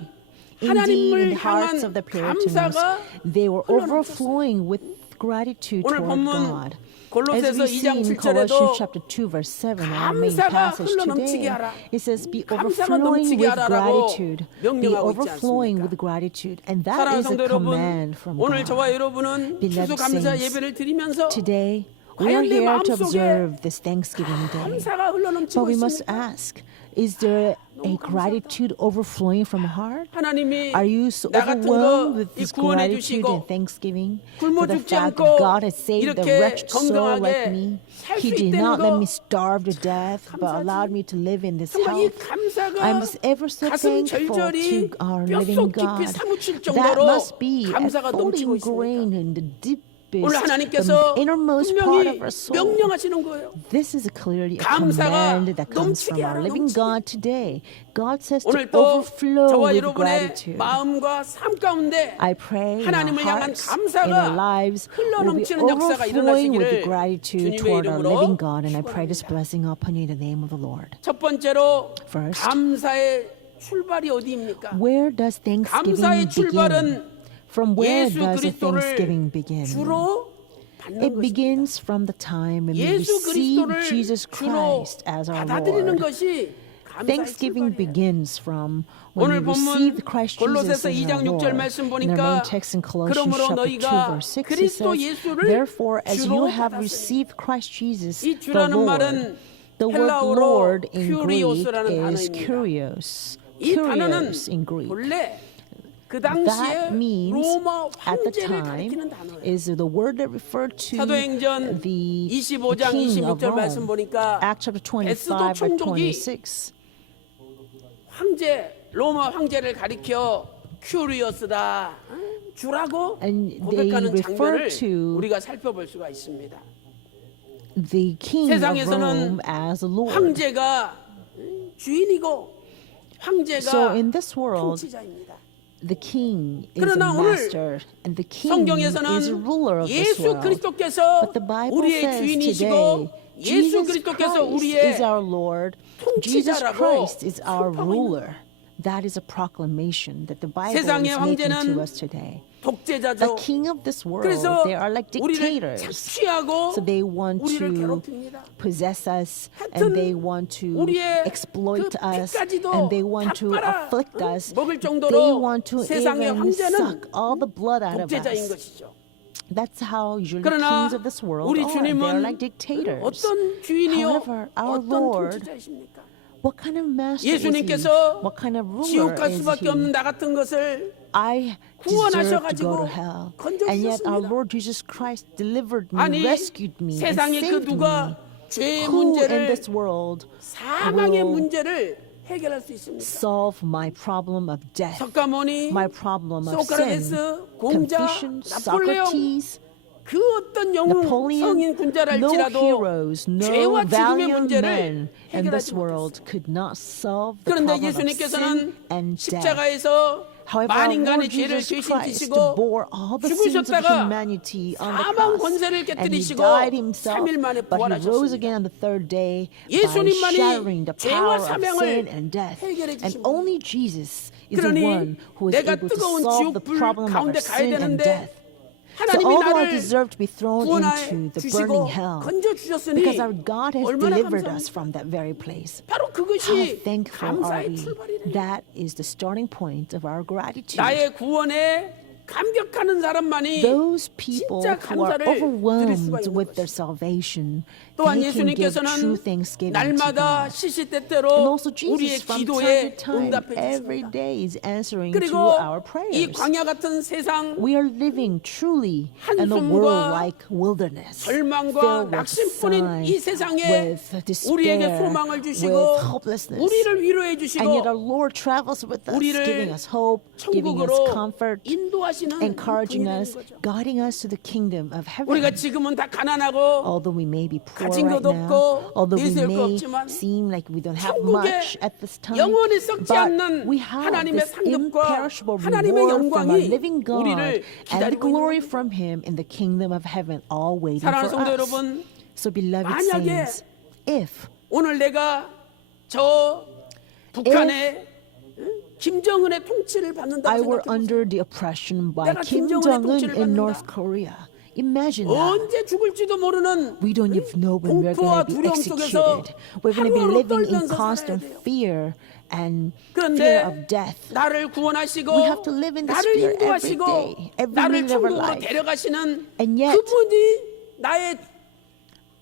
Indeed, in 하나님을 the hearts 향한 of the Puritans, 감사가 they were 흘러넘쳤어요. overflowing with gratitude 오늘 toward 본문 God. As 골로새서 we see 2장 in 7절에도 Colossians chapter 2 verse 7, our main 감사가 passage 흘러넘치게 today, 하라. it says, be 감사가 overflowing 넘치게 with 하라라고 gratitude. Be 명령하고 있지 overflowing 않습니까? with gratitude. And that 사랑하는 is a 성도 여러분, command from 오늘 저와 God. 여러분은 Beloved 추수감사 saints, 예배를 드리면서 Today, we 과연 are 내 here to 마음속에 observe this Thanksgiving Day. 감사가 흘러넘치고 But we must 있습니까? ask, is there a gratitude overflowing from heart? 하나님이 Are you so 나 같은 overwhelmed 거 with this 구원해 gratitude 주시고 and thanksgiving 굶어 for the 죽지 fact 않고 that God has saved a 이렇게 wretched soul like 건강하게 me? 살 He 수 did 있다는 not let 거 me starve to death, but allowed me to live in this 정말 이 health. 감사가 I'm ever so 가슴 thankful 절절히 to our 뼛속 living 깊이 God. 사무칠 That 정도로 must be 감사가 fully 넘치고 있습니다. ingrained in the deepest, 오늘 the 하나님께서 innermost part 분명히 of our soul. 명령하시는 거예요. This is clearly a 감사가 command that comes from 넘치게 our 하라, living 넘치게. God today. God says to 오늘 또 overflow 저와 with 여러분의 gratitude. 마음과 삶 가운데 I pray in our 하나님을 향한 hearts, 감사가 in our lives, will be 흘러넘치는 역사가 overflowing with 일어나시기를 gratitude 주님의 toward our 이름으로 living God. And I pray this 축원합니다. blessing upon you in the name of the Lord. 첫 번째로 First, 감사의 출발이 어디입니까? where does Thanksgiving 감사의 begin? 출발은 From where 예수 does a 그리스도를 Thanksgiving begin? 주로 받는 It 것입니다. begins from the time when we 예수 receive 그리스도를 Jesus 주로 Christ as our 받아들이는 Lord. 것이 감사의 Thanksgiving 출발이에요. begins from when we 오늘 receive 본문 Christ Jesus 골로새서 as 2장 our 6절 Lord. 말씀 In our 보니까 main text in Colossians 그러므로 chapter 2 너희가 verse 6 it 그리스도 says, 예수를 therefore as 주로 you have 받았으니. received Christ Jesus 이 the 주라는 Lord. 말은 The word 헬라어로 Lord in Greek 큐리오스라는 is 단어입니다. kurios. 이 단어는 Kurios in Greek. 본래 그 That 당시에 means 로마 at the 황제를 time 가리키는 단어예요. is the word that referred to 사도행전 the 25장 king of 26절 말씀 Rome. 보니까 Acts chapter 25 에스더 verse 총독이 26. 황제 로마 황제를 가리켜 큐리오스다 주라고 And they 고백하는 refer 장면을 to 우리가 살펴볼 수가 있습니다. the king of 세상에서는 Rome as Lord. 황제가 주인이고 황제가 So in this world, 통치자입니다. the king is a 그러나 오늘 master, and the king is a 성경에서는 ruler of this 예수 world. 그리스도께서 But the Bible 우리의 says 주인이시고 today, 예수 Jesus 그리스도께서 Christ 우리의 is our Lord. Jesus 통치자라고 Christ is our 선포하고 있는 ruler. That is a proclamation that the Bible is 세상의 making 황제는 to us today. The 독재자죠. king of this world, 그래서 they are like 우리를 dictators. 착취하고 So they want 우리를 to 괴롭힙니다. possess us, 하여튼 and they want to 우리의 exploit 그 us, 피까지도 and they want to 다 빨아 afflict us. 먹을 They 정도로 want to 세상의 even 황제는 suck all the blood out of 독재자인 us. 것이죠. That's how usually 그러나 kings of this world 우리 are. They're 주님은 like dictators. 어떤 주인이요, However, our 어떤 Lord, 통치자이십니까? what kind of master is he? 예수님께서 What kind of ruler 지옥 갈 is 수밖에 he? 없는 나 같은 것을 I deserve to go to 구원하셔가지고 hell. And yet our 건져주셨습니다. Lord Jesus Christ delivered me, 아니 rescued me, and 세상에 그 saved 누가 me. 죄의 Who in 문제를 this world 사망의 will 문제를 해결할 수 있습니까? solve my problem of death, 석가모니, my problem of 소크라테스, sin, 공자, Confucius, 나폴레옹 Socrates, 그 어떤 영웅 Napoleon, 성인 군자라 no 할지라도 heroes, no 죄와 죽음의 valiant 문제를 men in this 해결하지 world 못했어요. could not solve the 그런데 problem of sin 예수님께서는 and death. 십자가에서 However, our 만인간의 Lord 죄를 Jesus 대신 Christ 지시고 bore all the sins of 죽으셨다가 humanity on the 사망 cross, 권세를 and He 깨뜨리시고 died Himself, 3일 만에 but He rose 부활하셨습니다. again on the third day by 예수님만이 shattering the 죄와 power of 사명을 sin and death. 해결해 And 주신 only Jesus is the 그러니 one who is 내가 able to 뜨거운 solve the 지옥불 problem of our 가운데 가야 sin and 되는데 death. So 하나님이 although I 나를 deserve to be thrown 구원해 into the 주시고 burning hell, 건져 주셨으니 because our God has 얼마나 delivered us 감사합니까? from that very place. 바로 How 그것이 thankful are 감사의 we? 출발이래요. That is the starting point of our gratitude. 나의 구원에 감격하는 사람만이 Those people 진짜 who are 감사를 드릴 수가 overwhelmed 있는 with their 것이죠. salvation, 또한 they can give true 예수님께서는 thanksgiving to 날마다 God. 시시때때로 And also 우리의 Jesus from time 기도에 to time, 응답해 every 주십니다. day is answering to 그리고 our 이 prayers. 광야 같은 세상 We are living truly in a world like wilderness, 절망과 filled with 낙심뿐인 이 sign, 세상에 with 우리에게 despair, 소망을 주시고 with hopelessness. 우리를 위로해 And yet our 주시고 Lord travels with us, 우리를 giving us hope, giving us 천국으로 comfort, 인도하시기 인도하시는 encouraging 분이 되는 us, 거죠. guiding us to the kingdom of 우리가 heaven. 지금은 다 가난하고 Although we may be poor 가진 right 것도 now, 없고 although we 내세울 거 may 없지만 seem like we don't have 천국의 much at this time, 영원히 썩지 but 않는 we have 하나님의 this 상급과 imperishable 하나님의 reward from our 영광이 living God 우리를 and 기다리고 glory 있는 from Him in the kingdom of heaven, all waiting 사랑하는 for 성도 us. 여러분, So beloved 만약에 saints, if 오늘 내가 저 북한의 김정은의 통치를 I 받는다고 were 생각해 보세요. under the oppression by 내가 Kim 김정은의 Jong-un 통치를 in 받는다. North Korea, imagine that. 언제 죽을지도 모르는 We don't even know when we're 공포와 going to be 두려움 속에서 executed. We're going to be 하루하루 living in 떨면서 constant 살아야 돼요. fear and fear 그런데 of death. 나를 구원하시고 We have to live in this 나를 fear every 인도하시고 day, every 나를 minute of our 천국으로 life. 데려가시는 And yet, 그분이 나의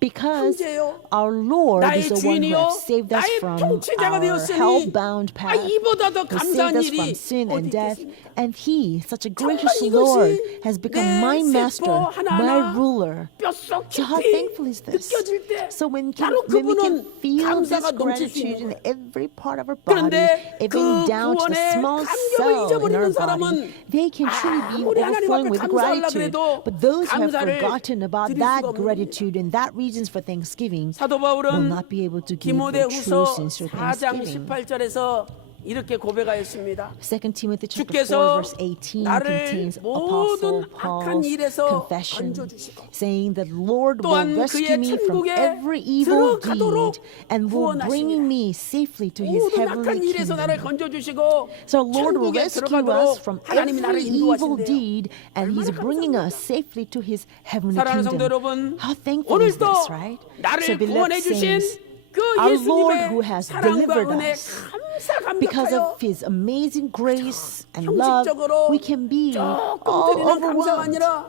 because 형제요, our Lord 나의 is the one who 주인이요, has saved us 나의 from 통치자가 our 되었으니 hell-bound path, 이보다 더 who saved 감사한 us 일이 from sin 어디 and death, 있겠습니까? and He, such a 정말 gracious 이것이 Lord, has become 내 my 세포 master, my 하나하나 ruler. 뼈속 So how 깊이 thankful is this? 느껴질 때 So when 바로 we can 그분은 feel this 감사가 넘칠 수 gratitude 있는 in 거예요. every part of our body, 그런데 even 그 down to the 구원의 small 감격을 cell in our 잊어버리는 body, 사람은 they can truly be 아무리 하나님 overflowing 앞에 with 감사하려고 gratitude. 해도 But those who have 감사를 forgotten about 드릴 that 수가 없는 gratitude and that reasons for thanksgiving 사도 will 바울은 not be able to give the true, 디모데후서 sincere 4장 thanksgiving. 18절에서 이렇게 고백하였습니다. 2 Timothy chapter 4 주께서 verse 18 나를 contains 모든 Apostle 악한 Paul's 일에서 confession, 건져주시고 saying that Lord will 또한 rescue 그의 me from 천국에 every evil 들어가도록 deed and will bring 구원하시니라. me safely to His 모든 heavenly 악한 일에서 나를 kingdom. 건져주시고 So Lord will 천국에 rescue us 들어가도록 from 하나님이 나를 every evil 인도하신대요. deed, and He's 얼마나 bringing us 감사합니까? safely to His heavenly 사랑하는 성도 kingdom. 여러분, How thankful is 오늘도 this, right? 나를 So 구원해 beloved 주신 saints, 그 our Lord who 예수님의 has 사랑과 delivered 은혜 us, 감사 because 감격하여 of His amazing grace and love, 형식적으로 we can be 조금 all 드리는 감사가 overwhelmed. 아니라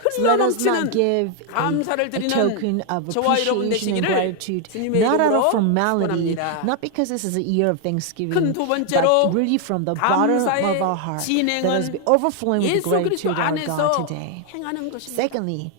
So let us 흘러넘치는 not give 감사를 a 드리는 token of 저와 여러분 appreciation and 되시기를 gratitude, 주님의 not out 이름으로 of formality, 축원합니다. not because this is a year of thanksgiving, 큰 두 번째로 but really from the bottom 감사의 of our heart. 진행은 Let us be overflowing with 예수 그리스도 gratitude to our God 안에서 today. 행하는 것입니다. Secondly,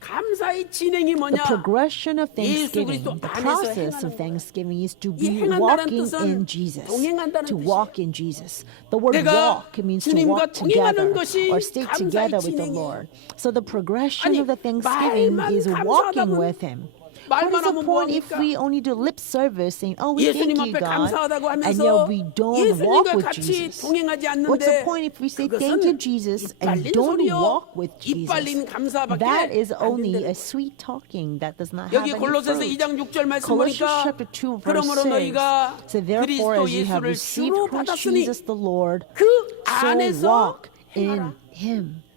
감사의 진행이 the 뭐냐? progression of 예수 thanksgiving, 그리스도 the 안에서 process 행하는 of 거예요. thanksgiving is to 이 be 행한다는 walking 뜻은 in Jesus, 동행한다는 to 뜻이에요. walk in Jesus. The word 내가 walk means to 주님과 walk 동행하는 together 것이 or stay 감사의 together with the 진행이에요. Lord. So the progression 아니, of the thanksgiving 말만 is walking 감사하다면 with Him. 말만 What is the 하면 point if 뭐합니까? we only do lip service saying, oh, we thank 예수님 you, 앞에 God, 감사하다고 and 하면서 yet we don't walk 예수님과 with 같이 Jesus? 동행하지 What's the 않는데 point if we say 그것은 thank you, Jesus, and 이빨린 don't 소리요, walk with 이빨린 Jesus? 감사밖에 That is 안 only 된다는 a 거예요. sweet talking that does not have 여기 any 골로새서 fruit. 2장 6절 말씀 Colossians 보니까 chapter 2 verse 그러므로 6 너희가 So therefore 그리스도 as you have 예수를 received 주로 Christ 받았으니 Jesus the Lord, 그 so 안에서 walk 행하라. in Him.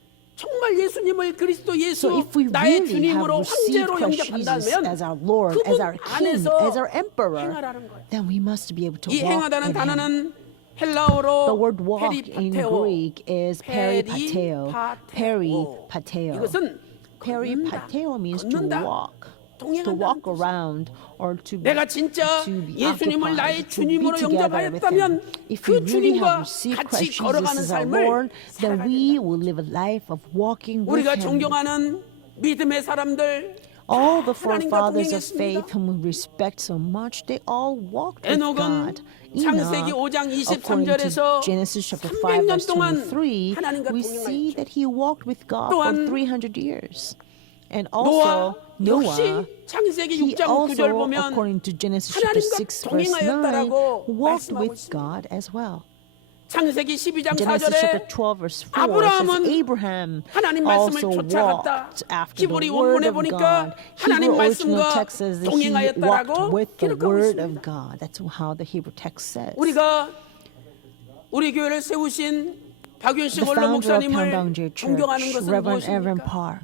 정말 예수님을 그리스도 예수 So if we 나의 really have 주님으로 received 황제로 Christ Jesus 영접한다면 as our Lord, as 그분 our King, 안에서 as our Emperor, 행하라는 거예요. then we must be able to 이 walk 행하다는 in Him. 단어는 헬라어로 The word walk in 페리파테오, Greek is peripateo. Peripateo. 이것은 Peripateo means to 걷는다. walk, to 동행한다는 walk 뜻이에요. around, or to be, 내가 진짜 to be 예수님을 나의 occupied, to be 주님으로 together with Him. 영접하였다면 If we 그 really have 주님과 received 같이 Christ Jesus 걸어가는 as our 삶을 Lord, then 살아가야 we 된다. will live a life of walking with 우리가 Him. 존경하는 믿음의 사람들 All the 하나님과 forefathers of 동행했습니다. faith whom we respect so much, they all walked with 에녹은 God. 창세기 5장 according 23절에서 to Genesis chapter 5 300년 verse 동안 23, 하나님과 we see 동행하였죠. that he walked with God for 또한 300 years. And 노아 also 역시 Noah, 창세기 he 6장 9절 also, 보면 according to Genesis chapter 하나님과 6 verse 9, 동행하였다라고 walked 말씀하고 with 있습니다. God as well. 창세기 12장 Genesis chapter 4절에 12 verse 4 says 아브라함은 Abraham 하나님 말씀을 also 쫓아갔다. walked after 히브리 the word 원문에 of 보니까 God. 하나님 Hebrew original 말씀과 text says that he 동행하였다라고 walked with the 기록하고 word 있습니다. of God. That's how the Hebrew text says. 우리가 우리 교회를 세우신 박윤식 The 원로 founder of 목사님을 Pyeongdong 존경하는 Church, 것은 Reverend Evan 무엇입니까? Park,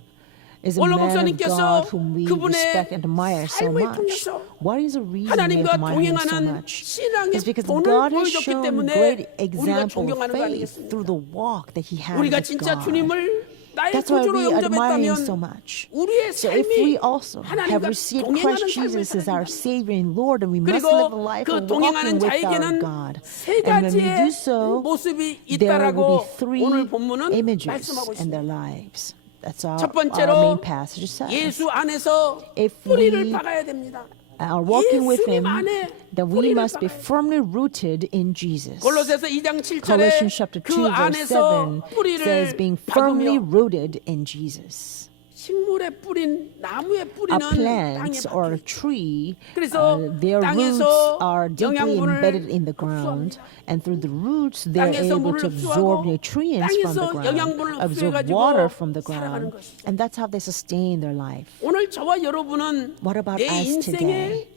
is a 원로 man of 목사님께서 God whom we 그분의 respect and admire so 삶을 much. 통해서 What is the reason we 하나님과 admire him so 동행하는 much? 신앙의 It's because 본을 God has 보여줬기 shown 때문에 great 우리가 example of 존경하는 거 faith 아니겠습니까? through the walk that he had 우리가 with 진짜 God. 주님을 나의 That's why 구주로 we admire him 영접했다면 so much. 우리의 So if we 삶이 also have 하나님과 received 동행하는 Christ 삶을 Jesus as 살아야 our 된다. Savior and Lord, and we must live a 그리고 life 그 of 동행하는 walking with our 자에게는 God. 세 And when we do 가지의 so, 모습이 there will 있다라고 be three 오늘 본문은 images 말씀하고 in their 있습니다. lives. That's our 첫 main 번째로 passage says. 예수 안에서 If 뿌리를 we 박아야 됩니다. are walking with 예수님 Him, 안에 that we 뿌리를 must be 박아야 firmly rooted in Jesus. 골로새서 2장 7절에 Colossians chapter 2 그 verse 7 안에서 says 뿌리를 being firmly 박으며 rooted in Jesus. 식물의 뿌린 나무의 A 뿌리는 땅에 plant or a 박혀 tree, 그래서 their roots 땅에서 are deeply 영양분을 embedded in the ground, 흡수합니다. and through the roots they are 땅에서 able 물을 to 흡수하고 absorb nutrients from the 땅에서 ground, 영양분을 absorb 흡수해가지고 water from the 살아가는 ground, 것이죠. and that's how they sustain their life. 오늘 저와 여러분은 What about 내 us 인생의 today?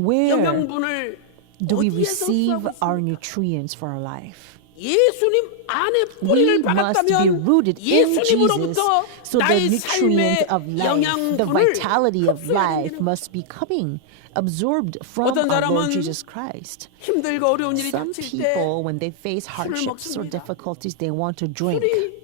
Where 영양분을 do we 어디에서 receive 흡수하고 our 있습니까? nutrients for our life? 예수님 안에 We 뿌리를 must be 박았다면 rooted in Jesus, 예수님으로부터 so the 나의 nutrient 삶의 of life, the 영양분을 vitality of 흡수해야 life 되는 must be coming, absorbed from 어떤 our Lord 사람은 Jesus Christ. 힘들고 어려운 일이 Some 닥칠 때 people, when they face hardships or 먹습니다. difficulties, they want to drink. 술이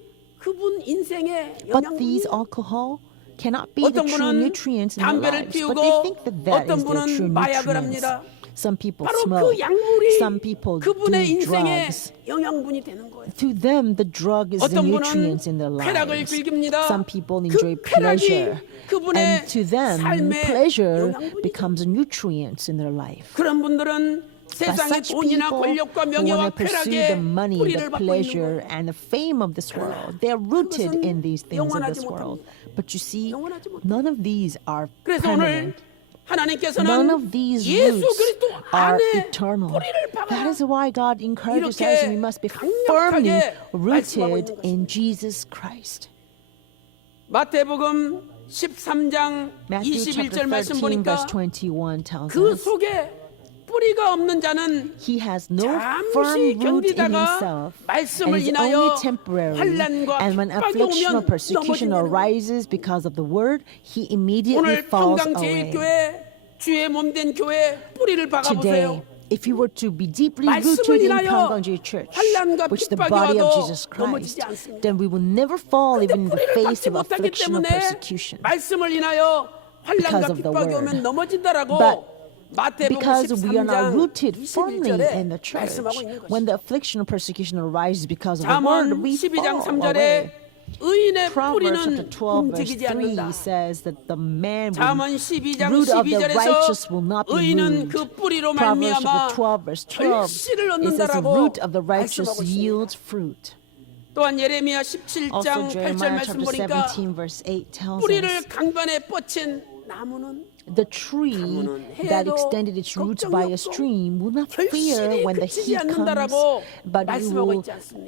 그분 인생의 But these 영양분이에요. alcohol cannot be the 어떤 true 분은 nutrients in their 담배를 lives, but 피우고 they think that that 어떤 is their true 분은 마약을 nutrients. 합니다. Some people 바로 smoke. 그 약물이 Some people do 그분의 인생의 drugs. 영양분이 되는 거예요. To them, the drug is the 어떤 분은 nutrients in their 쾌락을 lives. 즐깁니다. Some people enjoy 그 쾌락이 pleasure, 그분의 and to them, 삶의 pleasure 영양분이 becomes nutrients in their life. 그런 분들은 But 세상의 such 돈이나 people 권력과 who want 명예와 to pursue 쾌락에 the money, 뿌리를 the 받고 있는 pleasure, 거예요. and the fame of this world, they are rooted 그것은 in these things of 영원하지 this world. 못합니다. But you see, 영원하지 못합니다. none of these are 그래서 오늘 permanent. 하나님께서는 None of these 예수 roots 그리스도 are 안에 eternal. 뿌리를 That 박아야 is why God encourages 이렇게 us and we must be firmly 강력하게 말씀하고 rooted 있는 in Jesus Christ. 마태복음 13장 Matthew 21절 chapter 말씀 13 보니까 verse 21 tells 그 us 속에 뿌리가 없는 자는 he has no 잠시 firm root in 견디다가 himself and 말씀을 is 인하여 only temporary. 환난과 And when 핍박이 affliction or 오면 persecution 넘어진다는 거예요. arises because of the word, he immediately 오늘 falls away. 평강제일교회 주의 몸된 교회 뿌리를 박아보세요. Today, if you were to be deeply 말씀을 rooted in 인하여 Pyeonggang Church, 환난과 which is the 핍박이 body of 와도 Jesus Christ, 넘어지지 않습니다. then we will never fall 근데 even in the 뿌리를 face 박지 of 못하기 affliction or 때문에 persecution. 말씀을 인하여 환난과 Because of the 핍박이 word. 오면 넘어진다라고 But 마태복음 Because we are not 13장 rooted firmly in the 21절에 church, 말씀하고 있는 when 것이죠. the affliction or persecution arises because of the word, 잠언 we 12장 fall 3절에 away. 의인의 Proverbs 뿌리는 chapter 12 verse 움직이지 3 않는다. says that the man 잠언 will, 12장 root of the 12절에서 righteous will not be 의인은 moved. 그 뿌리로 Proverbs 말미암아 chapter 12 verse 12 결실을 it says the 얻는다라고 root of the righteous 말씀하고 있습니다. yields fruit. 또한 예레미야 Also 17장 8절 Jeremiah 말씀 chapter 보니까 17 verse 8 tells 뿌리를 us 강변에 뻗친 나무는 the tree that extended its roots by a stream will not fear when the heat comes, but it will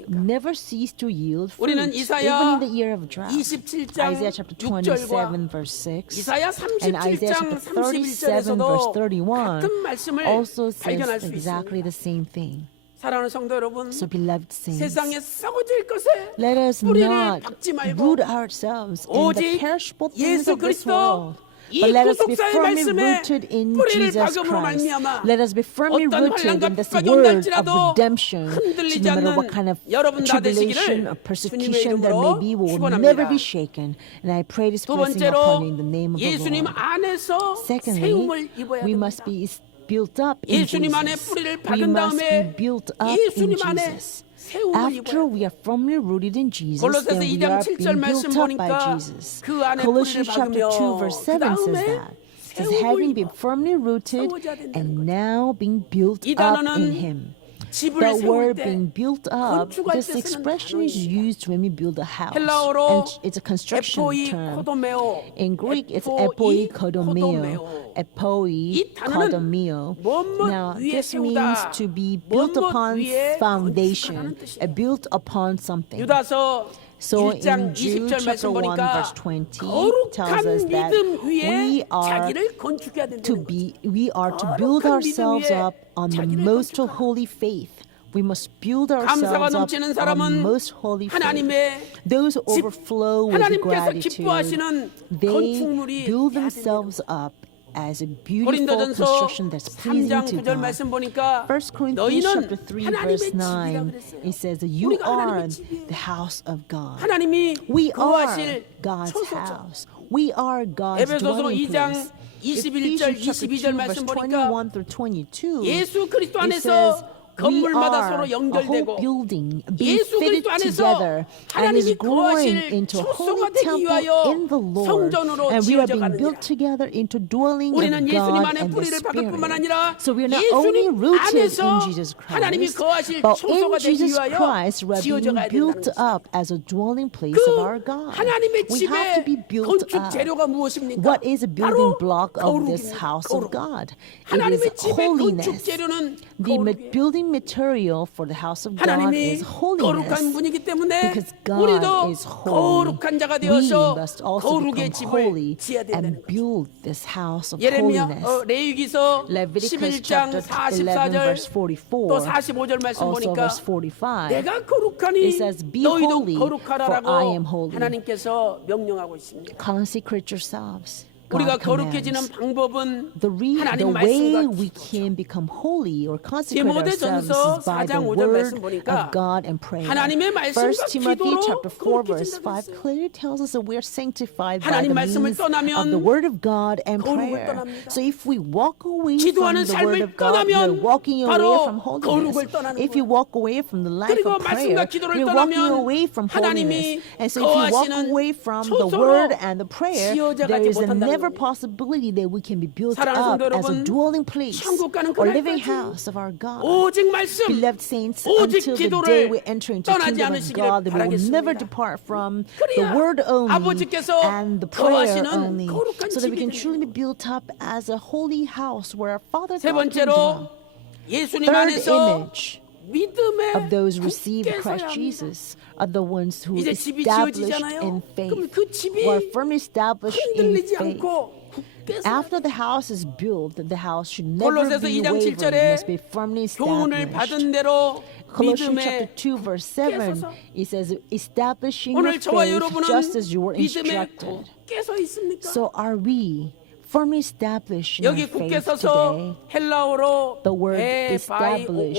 never cease to yield fruit. 우리는 Even 이사야 in the year of drought, 27장 Isaiah chapter 6절과 27 verse 6 이사야 and Isaiah 37장 chapter 37 verse 31절에서도 31 같은 말씀을 also 발견할 says 수 exactly 있습니다. the same thing. 사랑하는 성도 여러분, So beloved saints, 세상에 썩어질 것에 let us 뿌리를 not 박지 말고 root ourselves in the 오직 perishable things 예수 of this 그리스도 world. 이 But let us be 구속사의 firmly 말씀에 rooted in 뿌리를 Jesus 박음으로 Christ. 말미암아 Let us be firmly 어떤 rooted 환난과 in this 핍박이 word of 온달지라도 redemption. So 흔들리지 no matter 않는 what kind of 여러분 다 tribulation 되시기를 or 주님의 persecution there 이름으로 may be, will 축원합니다. never be shaken. And I pray this 두 blessing 번째로 upon you in the name of the 예수님 Lord. 안에서 Secondly, 세움을 입어야 we 됩니다. must be built up in 예수님 안에 Jesus. 뿌리를 We 박은 must be 다음에 built up in 예수님 안에 Jesus. 세움을 After 입어야 we are firmly rooted in Jesus, 골로새서 then we 2장 are 7절 being 말씀 built up by 보니까 Jesus. 그 안에 Colossians 뿌리를 chapter 2 박으며 verse 그 7 says 다음에 that. It says, 세움을 having been 입어 firmly rooted 세워져야 된다는 and 거죠. now being built 이 up in 단어는 Him. 집을 The 세울 word 때 being built up, 건축할 this 때 쓰는 expression is 단어입니다. used when we build a house. 헬라어로 And it's a construction 에포이 term. 코도메오 In Greek, it's 에포이 epoi kodomeo. Epoi 이 단어는 kodomeo. 무엇 Now, 위에 this means 세우다, to be built 무엇 upon 위에 foundation, 건축하라는 뜻이에요. built upon something. 유다서 So 1장 in Jude 20절 chapter 말씀 1 보니까 verse 20 tells 거룩한 us that 믿음 위에 we are 자기를 건축해야 to 된다는 be, we are to 거룩한 build 믿음 ourselves 위에 up on the 자기를 most 건축하라. holy faith. We must build 감사가 ourselves up 넘치는 on 사람은 most holy faith. 하나님의 Those who 집, overflow with 하나님께서 gratitude, 기뻐하시는 they 건축물이 build 돼야 themselves up as a beautiful 고린도전서 construction that's pleasing 3장 to 9절 God. 말씀 보니까 1 Corinthians 너희는 chapter 3 verse 하나님의 집이라 9 그랬어요. it says that you 우리가 are 하나님의 집이에요. the house of God. 하나님이 We are 거하실 God's 처소죠. house. We are God's 에베소서 dwelling 2장 place. 21절, Ephesians chapter 22절 2 말씀 verse 보니까 21 through 22 예수 그리스도 it 안에서 says 건물마다 are 서로 a whole 연결되고 building being 예수 fitted 그리스도 안에서 together and is 하나님이 growing 거하실 into a holy 초소가 되기 temple 위하여 in the Lord. 성전으로 And we are 지어져 being built 가느니라. together into dwelling 우리는 of 예수님 God 안에 and the 뿌리를 박을 뿐만 Spirit. 아니라 So we are not only 예수님 rooted 안에서 in Jesus 하나님이 Christ, 거하실 but in 초소가 되기 Jesus 위하여 Christ we are 지어져 being 가야 built 된다는 up as a dwelling place 그 of our God. 하나님의 We have to be 집의 built 건축 up. 재료가 무엇입니까? What is a building 바로 block of this 거룩입니다. house 거룩. of God? It 하나님의 is 집의 건축 holiness. 재료는 The 거룩이에요. building material for the house of God 하나님이 is 거룩한 holiness. 분이기 때문에 Because God 우리도 is holy. 거룩한 자가 We 되어서 must also 거룩의 become 집을 holy 지어야 된다는 and 거죠. build this house of 예레미야 holiness. 레위기서 Leviticus 11장 chapter 11 verse 44절 또 44, 45절 말씀 also 보니까 verse 45. 내가 거룩하니 It says, "Be 너희도 holy, 거룩하라라고 for I am holy." 하나님께서 명령하고 있습니다. Consecrate yourselves. 우리가 God 거룩해지는 commands. 방법은 The 하나님 way 말씀과 we 기도죠. can become holy or consecrate ourselves 디모데전서 is by the 4장 5절 말씀 word 보니까 of God and prayer. 하나님의 말씀과 1 Timothy 기도로 chapter 4 verse 거룩해진다고 5 했어요. clearly tells us that we are sanctified by 하나님 the 말씀을 means 떠나면 of the word of God and 거룩을 prayer. 떠납니다. So if we walk away from 기도하는 the word 삶을 of God, we are 떠나면 walking away 바로 from 거룩을 holiness. 떠나는 If you 거예요. walk away from the life 그리고 of prayer, 말씀과 기도를 we're walking 떠나면 away from 하나님이 holiness. And so if you walk 거하시는 away from the 초소로 word and the prayer, 지어져 there 가지 is a 못한다는 never 겁니다. possibility that we can be built 사랑하는 up 성도 as a 여러분, dwelling place 천국 가는 or living 그날까지 house of our God. 오직 말씀, Beloved saints, 오직 until the day 기도를 we enter into the 떠나지 kingdom of 않으시기를 God, that we will never 바라겠습니다. depart from the 그래야 word only 아버지께서 and the prayer 거하시는 only, 거룩한 so that we 집이 can 되는 truly be built up as a holy house where our Father 세 God can dwell. 번째로 예수님 Third 안에서 image 믿음의 of those received 굳게 Christ 서야 합니다. Jesus are the ones who 이제 집이 established 지어지잖아요. in faith, 그럼 그 집이 who are firmly established in 흔들리지 faith. 않고 굳게 서야 After the house is built, the house should never 골로새서 be 2장 wavering. 7절에 It must be firmly 교훈을 established. 받은 대로 Colossians chapter 믿음에 2 verse 7, 서서 it says, establishing your 오늘 저와 faith 여러분은 just as you were 믿음에 instructed. 굳게 서 있습니까? So are we firmly established in our 여기 굳게 faith 서서 today? 헬라어로 The word establish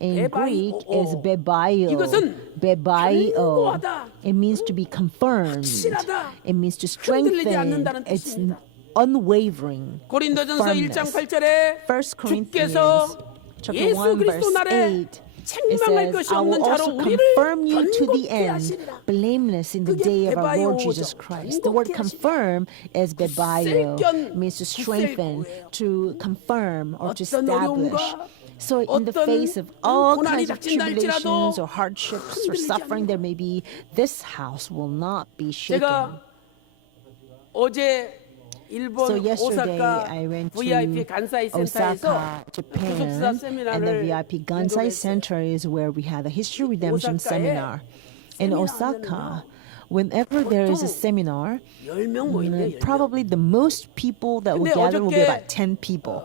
in Greek is bebaio. 이것은 Bebaio. 견고하다, It means to be confirmed. 확실하다, It means to 흔들리지 strengthen. 않는다는 It's 뜻입니다. unwavering. 고린도전서 1장 firmness. 8절에 1 Corinthians 주께서 chapter 예수 1 그리스도 verse 날에 8. It 책망할 says, 것이 I will 없는 자로 also 우리를 confirm you to the 견고케 end, 하시리라. blameless in the 그게 day of our Lord 베바이오죠. Jesus Christ. The word 견고케 confirm is bebaio. 굳셀 Means to strengthen, 굳셀 to confirm, or to 어떤 establish. 어려움과 So in the 어떤 face of all 고난이 kinds of 닥친다 할지라도 tribulations or hardships or 흔들리지 suffering there may be, this house will not be shaken. 제가 어제 일본 So yesterday 오사카 I went VIP to 간사이 센터에서 Osaka, 구속사 Japan, and the 세미나를 VIP Gansai 인도했어요. Center is where we had a history redemption 오사카에 seminar. In 세미나 Osaka, whenever there is a 보통 seminar, 10명 모인대 10명. probably the most people that will 근데 gather will be 어저께 about 10 people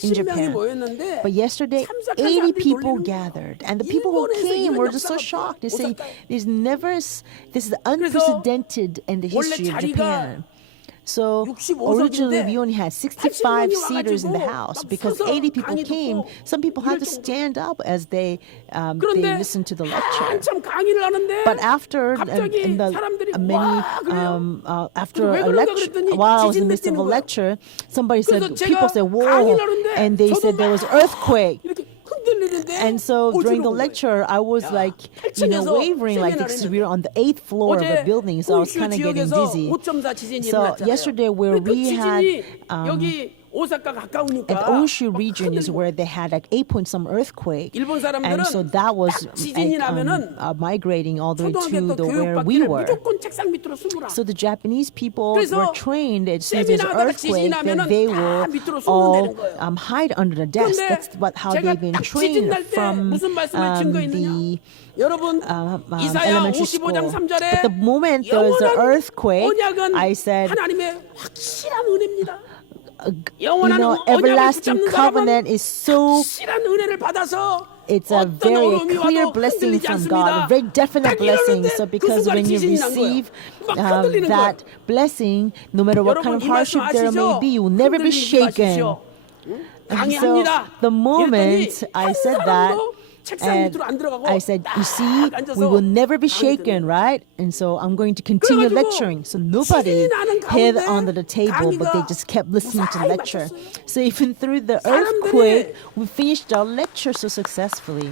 in 80명이 Japan. 모였는데 But yesterday, 참석한 80 사람들이 people 놀리는 거야. gathered, and the people who 일본에서 came 이런 were just so 역사가 shocked. They say, 오사카에. "There's never, this is unprecedented in the 원래 history of 자리가 Japan." So 65 originally 석인데 we only had 65 80명이 seaters in the 와가지고 house 막 because 서서 80 people 강의 came. 듣고 Some people had to 이럴 정도로. stand up as they 그런데 listened to the lecture. 한참 강의를 하는데 But after 갑자기 in the 사람들이 many 와 그래요. after 왜 a 그런가 lecture, 그랬더니 while I was in the 지진 midst of a 느끼는 거야. lecture, somebody said, 그래서 people 제가 said, "Whoa," 강의를 하는데 and they 저도 said there was 막 earthquake. 이렇게 흔들리는데 And so during the 어지러운 거예요. lecture, I was like, 팔층에서 wavering like 세미나를 because we were on the 8th floor of a 어제 building, so I was 혼슈 kind of getting 지역에서 dizzy. 5.4 지진이 So 일어났잖아요. yesterday where 그 we had 지진이 여기 오사카 가까우니까 at Onshu 막 region is 흔들리고. where they had like 8 point some earthquake, 일본 사람들은 and so that was 딱 지진이 나면은 migrating all the way 초등학교 to 때 the where we 교육받기를 were. 무조건 책상 밑으로 숨으라. So the Japanese people 그래서 were trained as soon as there's an 세미나하다가 지진이 earthquake, 나면은 then they 다 will 밑으로 숨으면 all 되는 거예요. hide under the desk. 그런데 That's how 제가 they've been 딱 지진 trained 날 때 from 무슨 말씀을 증거 있느냐? the 여러분 이사야 elementary school. 55장 3절에 But the moment there was an 영원한 earthquake, 언약은 I said, 하나님의 확실한 은혜입니다. you 영원한 know, 언약을 everlasting 붙잡는 covenant 사람은 is so 확실한 은혜를 받아서 it's a 어떤 very 어려움이 clear 와도 blessing 흔들리지 from 않습니다. God, a very definite 딱 blessing. 이러는데 So 그 because 순간에 when you 지진이 난 거예요. receive 막 흔들리는 that blessing, no matter what kind 여러분 of 이 말씀 hardship there may 아시죠? be, you will never be 흔들리지 shaken. 마십시오. And so 강의합니다. the moment 이랬더니 I 한 said that, 사람도 책상 밑으로 안 들어가고 I said, you see, 딱 앉아서 we will never be 강의 shaken, right? And so I'm going to continue 그래가지고 lecturing. So nobody 신이 나는 hid 가운데 under the table, but they 강의가 just kept listening to the 무사히 lecture. 마쳤어요. So even through the 사람들이 earthquake, we finished our lecture so successfully.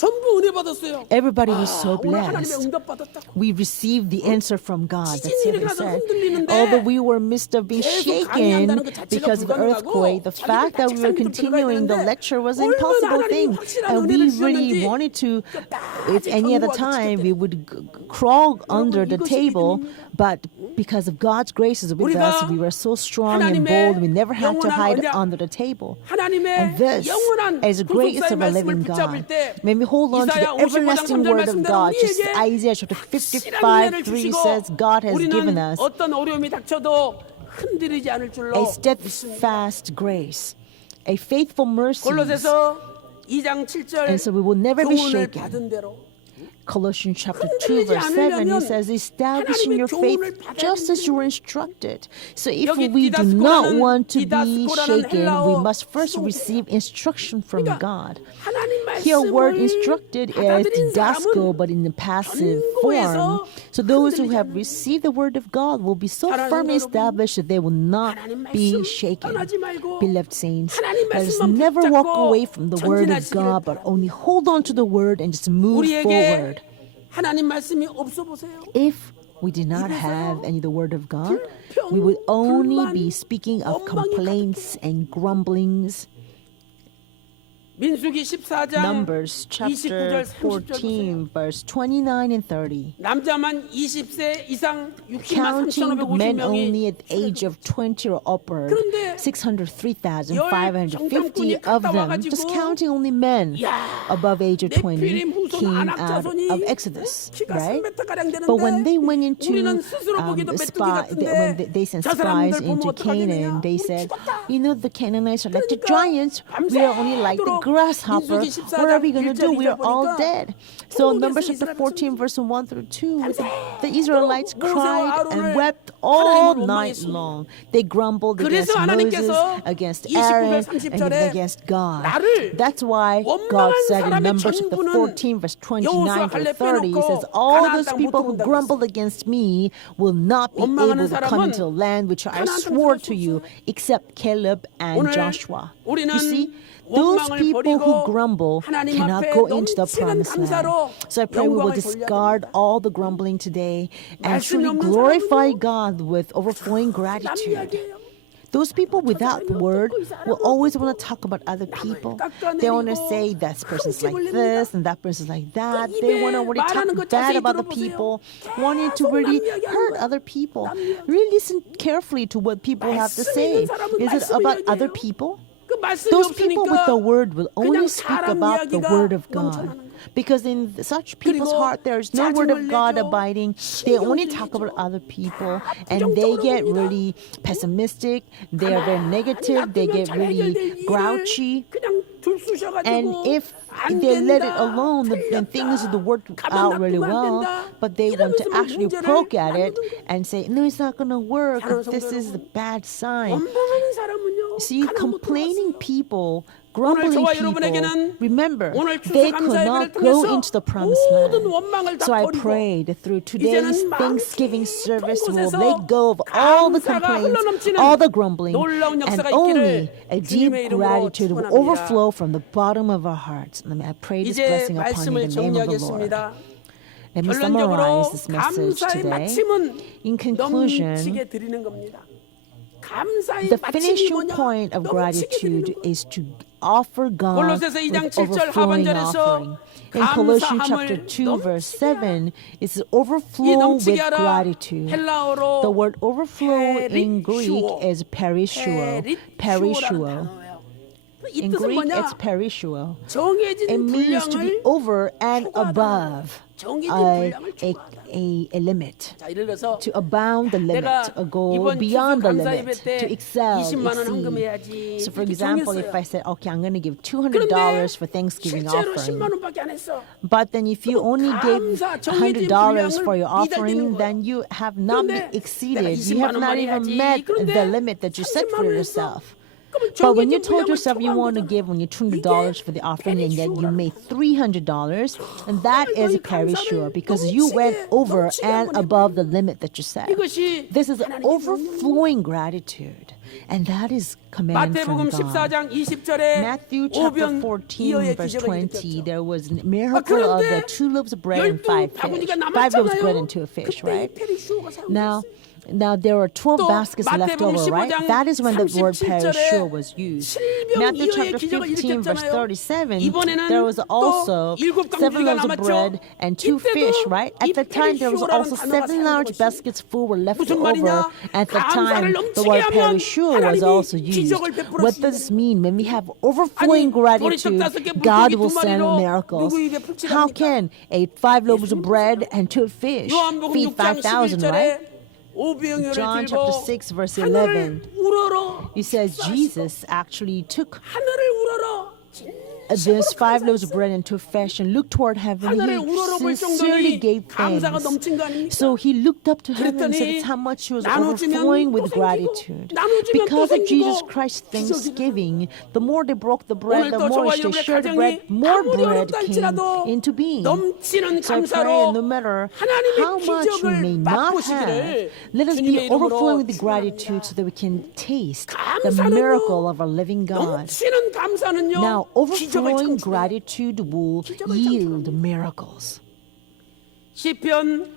전부 은혜 받았어요. Everybody was so 오늘 하나님의 blessed. 응답 받았다고. We received the answer from God. That's 지진이 what they 일어나서 said. 흔들리는데 Although we were midst of being 계속 shaken 강의한다는 그 자체가 because of the 불가능하고 earthquake, the 자기들 fact that we were 책상 밑으로 continuing the 들어가야 lecture was an 되는데 impossible 얼마나 thing. 하나님이 확실한 And we 은혜를 really 주셨는지 wanted to, 끝까지 if any other 경고하기 time, 직전에 we would crawl under the 이것이 table. 믿음입니다. But because of God's graces with 우리가 us, we were so strong and 하나님의 bold, we never had to 영원한 hide 언약, under the table. 하나님의 And this 영원한 is the greatest 구속사의 of a 말씀을 living 붙잡을 God. 때 When we hold on to the 이사야 55장 everlasting 3절 word of 말씀대로 God, just 우리에게 Isaiah chapter 확실한 55, 은혜를 3 주시고 says, God has given 우리는 us 어떤 어려움이 닥쳐도 흔들리지 않을 줄로 a 믿습니다. steadfast grace, a faithful mercy. 골로새서 2장 7절 And so we will never be 교훈을 shaken. 받은 대로 Colossians chapter 2 verse 7, he says, establishing your faith just as you were instructed. So if 여기 we do not 디다스코라는 want to be 디다스코라는 shaken, we 헬라어 must first 수동태예요. receive instruction from 그러니까 God. 하나님 Here word 말씀을 instructed is 받아들인 didasko, 사람은 but in the passive 견고해서 form. So those who 흔들리지 have 않는 received the word of God will be so 사랑하는 firmly 여러분, established that they will not 하나님 be 말씀 shaken. 떠나지 말고 Beloved saints, 하나님 let us 말씀만 never walk 붙잡고 away from the word of 전진하시기를 God, but 바랍니다. only hold on to the word and just move 우리에게 forward. 하나님 말씀이 없어 보세요. If we did not have any of the word of God, we would only be speaking of complaints and grumblings. 민수기 14장 Numbers chapter 29절 30절 14, verse 29 and 30. 남자만 20세 이상 60만 Counting men 3,550명이 only at the age of 20 or upward, 그런데 603,550 of them, just counting only men above age of 20, 네피림 후손 came 아낙 out 자손이 of Exodus, 키가 right? 3m가량 되는데 But when they went into 우리는 스스로 보기도 메뚜기 when 같은데 they sent 저 spies 사람들 보면 into 어떡하겠느냐 Canaan, they 우리 said, 죽었다. you know, the Canaanites are like the 그러니까 giants. We are only like the 밤새도록 grasshopper. 민수기 14장 What are we going to do? 1절, We are 2절 all 보니까 dead. So 통곡에서 Numbers chapter 이스라엘 14, verse 1 through 2, the Israelites 모세와 cried 아론을 and wept all 하나님을 night 원망했습니다. long. They grumbled 그래서 against Moses, 하나님께서 against 29절 Aaron, 30절에 and against God. 나를 That's why 원망한 God said in 사람의 Numbers chapter 전부는 14, verse 29 여호수아 through 갈렙 30, he says, 빼놓고 all 가나안 those 땅 people 못 who 들어온다고 grumbled against me will not be 원망하는 able to come 사람은 into the land which I 가나안 땅 swore 들어갈 수 to you, 없어요. except Caleb and 오늘 Joshua. 우리는 You see, those 원망을 people 버리고 who grumble 하나님 cannot 앞에 go into the 넘치는 promised land. 감사로 So I pray we will 영광을 discard 돌려야 all the grumbling today and 말씀이 truly 없는 glorify 사람은요, God with overflowing 남 gratitude. 이야기예요. Those people without the word 어떻고 이 사람은 will always want to 어떻고 talk about other people. 깎아내리고 They want to say that person's like 흠집을 this 냅니다. and that person's like that. 그 They want to 입에 really talk 말하는 거 bad 자세히 about the 들어보세요. people, wanting to 계속 really 남 이야기하는 hurt 거야. other people. 남 이야기. Really listen carefully to what people have to 말씀이 say. 있는 사람은 Is it 말씀을 about other 이야기해요. people? 그 말씀이 Those people with 없으니까 the word will only 그냥 speak 사람 about the 이야기가 word of 넘쳐나는 God. 거야. Because in such people's 그리고 heart there is no word of 짜증을 God 내죠. abiding. They only 신경질 talk 내죠. about other people 다 and they 부정적으로 get 봅니다. really pessimistic. They are very negative. They get really grouchy. 그냥 들쑤셔가지고 And if 안 they let it 된다, alone, then things will work out really well. But they want to actually poke at it and say, no, it's not going to work. This is a bad sign. 원망하는 사람은요. See, 가나안 못 complaining 들어갔어요. people, 오늘 grumbling 저와 people, 여러분에게는 remember, 오늘 they 추수 could 감사 not 예배를 go 통해서 into the promised 모든 land. 원망을 다 So I 버리고 pray that through today's 이제는 Thanksgiving 마음 service, we will 깊은 let go of all the 감사가 complaints, 흘러넘치는 all the grumbling, 놀라운 and 역사가 only 있기를 a deep 주님의 이름으로 gratitude will 축원합니다. overflow from the bottom of our hearts. And I pray this 이제 blessing upon you 말씀을 in the name of the Lord. 정리하겠습니다. Let me 결론적으로 summarize this message 감사의 today. 마침은 In conclusion, 넘치게 드리는 겁니다. 감사의 the 마침이 finishing 뭐냐? point of 넘치게 gratitude 드리는 거예요. is to offer God 골로새서 2장 with 7절 overflowing 하반절에서 offering. In Colossians chapter 감사함을 2 verse 7, it's 이 overflow 넘치게 with 하라 gratitude. 헬라어로 The word overflow in Greek 페리슈오. is perishuo. 페리슈오라는 Perishuo. 단어예요. 이 In 뜻은 Greek, 뭐냐? it's perishuo. 정해진 It means to be 분량을 over and above 정해진 a, 분량을 a, 추구하다. a limit. 자, 예를 들어서 To abound the limit, 내가 to go 이번 beyond the 감사 limit, 예배 때 to excel, 20만 원 exceed. 헌금해야지. So for 이렇게 example, if I 정했어요. said, okay, I'm going to give 그런데 $200 for Thanksgiving 실제로 offering, 10만 원밖에 안 했어. but then if you only give 감사 정해진 $100 for 분량을 your offering, 미달리는 then 거예요. you have not 그런데 exceeded. 내가 You have 20만 not 원만 even 해야지. met 그런데 the limit that you set 30만 for 원을 했어. yourself. 그 But when you told yourself you want to give only $200 for the offering and yet you made $300, and that is perisure because you went over and above the limit that you set. This is overflowing gratitude, and that is command from 마태복음 God. 14장 20절에 Matthew chapter 14 verse 20, there was a miracle of the 2 loaves of bread and 5 fish. 5 loaves of bread and 2 fish, right? Now there are 12 baskets left over, right? That is when the word perishur was used. Matthew chapter 15 verse 37, there was also 7 loaves of bread and 2 fish, right? At the time there was also 7 large baskets full were left over. At the time the word perishur was also used. What does this mean? When we have overflowing gratitude, God will send miracles. How can 5 loaves of bread and 2 fish feed 5,000, right? John chapter 6 verse 11, it says Jesus actually took those 5 loaves of bread and 2 fish and looked toward heaven. He sincerely gave thanks. So he looked up to heaven and said how much he was overflowing with gratitude. Because of Jesus Christ's thanksgiving, the more they broke the bread, the more they shared the bread, more bread came into being. So I pray, no matter how much we may not have, let us be overflowing with gratitude so that we can taste the miracle of our living God. Now, overflowing gratitude will yield miracles. 시편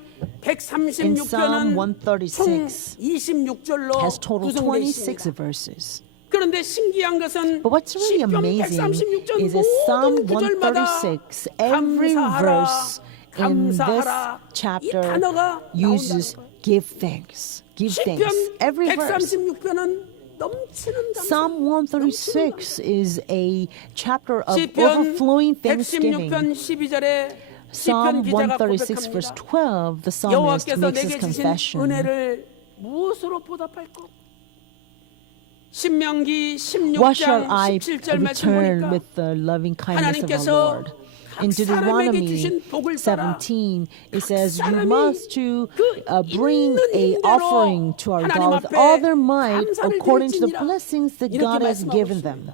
In Psalm 136편은 총 136 26절로 has total 구성되어 26 있습니다. verses. 그런데 신기한 것은 But what's really 시편 amazing 136절 is that Psalm 모든 구절마다 136, every verse in this 감사하라 이 chapter 단어가 uses 나온다고요. give thanks. Give thanks. 시편 Every verse. 136편은 넘치는 감사. Psalm 136 is a chapter of 시편 overflowing thanksgiving. 116편 12절에 Psalm 시편 기자가 136 verse 고백합니다. 12, the psalmist 여호와께서 makes his 내게 주신 confession. 은혜를 무엇으로 보답할까? 신명기 What shall 16장 I 17절 말씀 return 보니까 with the loving kindness of our 하나님께서 Lord? In 각 사람에게 Deuteronomy 주신 복을 따라 17, it 각 says, You 사람이 must to bring 있는 a 힘대로 offering to our 하나님 God with 앞에 all their might 감사를 according to the 드릴지니라. blessings that 이렇게 God has 말씀하고 given 있습니다. them.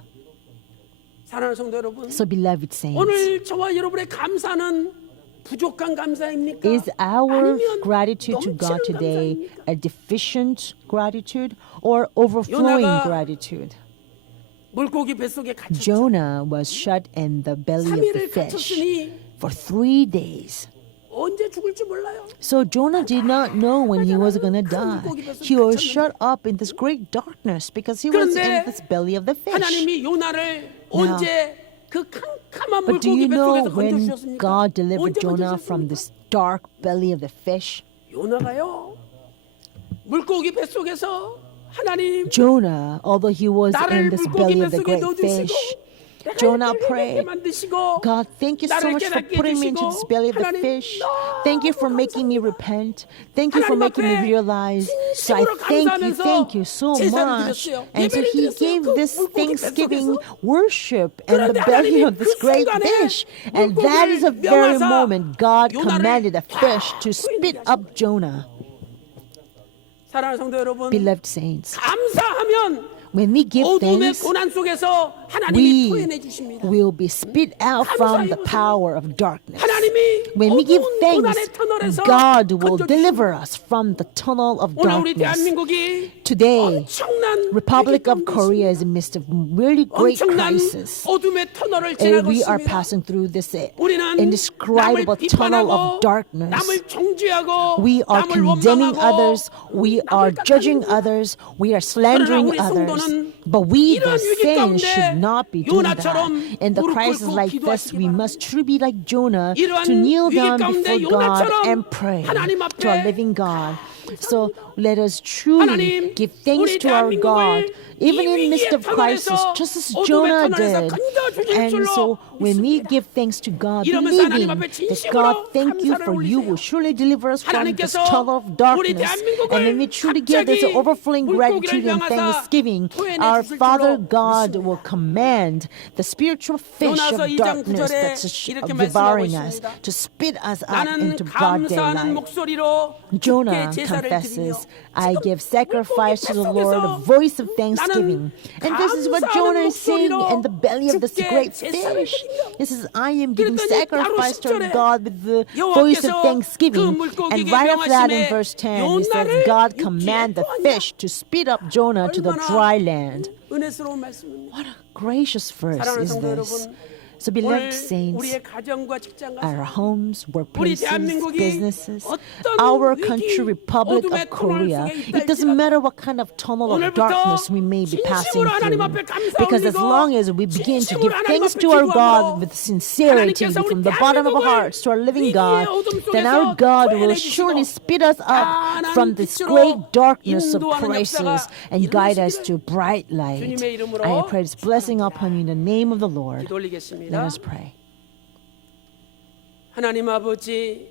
사랑하는 성도 여러분, So, beloved saints, 오늘 저와 여러분의 감사는 부족한 감사입니까? is our 아니면 gratitude to God 넘치는 today 감사입니까? a deficient gratitude or overflowing 요나가 gratitude? 물고기 뱃속에 갇혔죠. Jonah was shut in the belly of the 3일을 fish 갇혔으니 for 3 days. 언제 죽을지 몰라요. So Jonah did not know when he was going to die. He was shut up in this great darkness because he was in 그런데 this belly of the fish. 하나님이 요나를 언제 그 캄캄한 But do you 물고기 know 뱃속에서 when 건져주셨습니까? God delivered 언제 Jonah from 건져주셨습니까? this dark belly of the fish? 요나가요. 물고기 뱃속에서 하나님 Jonah, although he was in 나를 this 물고기 belly of the 뱃속에 great 넣어주시고 fish, 내가 Jonah 이렇게 prayed, 만드시고 God, thank you so 나를 much for 깨닫게 putting me into 해주시고 this belly of the 하나님 fish. 너무 Thank you for making me 감사합니다. repent. Thank you for 하나님 making me 앞에 realize. So I 진심으로 thank you so 제사를 much. 드렸어요. And so 예배를 he 드렸어요. gave 그 this 물고기 thanksgiving 뱃속에서. worship in the 그런데 belly 하나님이 of this 그 great 순간에 fish. And that is the 물고기를 very 명하사 moment God 요나를 commanded the fish to 다 spit 구해내게 up Jonah. 사랑하는 성도 여러분, Beloved saints, 감사하면 when we give 어둠의 thanks, 고난 속에서 하나님이 we 토해내 주십니다. will be spit out from the power of darkness. 하나님이 When we give 어두운 thanks, 고난의 터널에서 God will 건져주십니다. deliver us from the tunnel of 오늘 우리 darkness. 대한민국이 Today, 엄청난 Republic 위기 of 가운데 Korea is 있습니다. in the midst of really great 엄청난 crisis. 어둠의 터널을 And 지나고 we are 있습니다. passing through this 우리는 indescribable 남을 tunnel 비판하고 of darkness. 남을 정죄하고 We are 남을 condemning 원망하고 others, we are 남을 judging 탓하는 others, we are slandering 그러나 우리 others. 성도는 But we, 이런 the 위기 saints, 가운데 should not be doing that. 요나처럼 In the 무릎 crisis 꿇고 like this, 기도하시기 we 바랍니다. must truly be like Jonah 이러한 to kneel 위기 down 가운데 before God 요나처럼 and pray 하나님 to our 앞에 living God. So let us truly 하나님, give thanks 우리 to our God, 대한민국을 even 이 in the midst of 위기의 crisis, 터널에서 just as 어둠의 Jonah 터널에서 did. 건져주실 And 줄로 so when we 믿습니다. give thanks to God, 이러면서 believing 하나님 앞에 that 진심으로 God, thank you 감사를 for you 올리세요. will surely deliver us from this 하나님께서 tunnel of 우리 darkness. 대한민국을 And when we truly give this 갑자기 overflowing gratitude 물고기를 and 명하사 thanksgiving, 토해내 our 주실 Father 줄로 God 믿습니다. will command the spiritual fish 요나서 of 2장 darkness 9절에 that's 이렇게 devouring 말씀하고 us 있습니다. to spit us up 나는 into broad 감사하는 daylight. 목소리로 Jonah 주께 제사를 드리며 confesses, I give sacrifice to the 물고기 Lord, a 뱃속에서 voice of 나는 thanksgiving. And this is what Jonah is saying in the belly of this great fish. He says, I am giving sacrifice to God with the voice of thanksgiving. And right after that in verse 10, he says, God command the fish to spit up Jonah to the dry land. 은혜스러운 말씀입니다. What a gracious verse 사랑하는 is 성도 this. 여러분, So, 오늘 beloved saints, 우리의 가정과 직장 our 가서 homes, 우리 workplaces, 대한민국이 businesses, 어떤 our 위기, country, Republic 어둠의 of Korea, 터널 속에 있다 it doesn't matter what kind of tunnel of 오늘부터 darkness we may be passing 진심으로 하나님 앞에 through. 감사 Because as 올리고 long as we begin to give 진심으로 하나님 thanks 앞에 to our 기도함으로 God with sincerity 하나님께서 우리 from the bottom of our 대한민국을 hearts to our living 위기의 God, 어둠 then 속에서 our God will 구해내주시고 surely spit us up 환한 from this 빛으로 great darkness of 인도하는 crisis 역사가 and guide us 일어나시기를 to bright light. 주님의 이름으로 I pray this blessing upon you in the name of the Lord. 기도 올리겠습니다. Let us pray. 하나님 아버지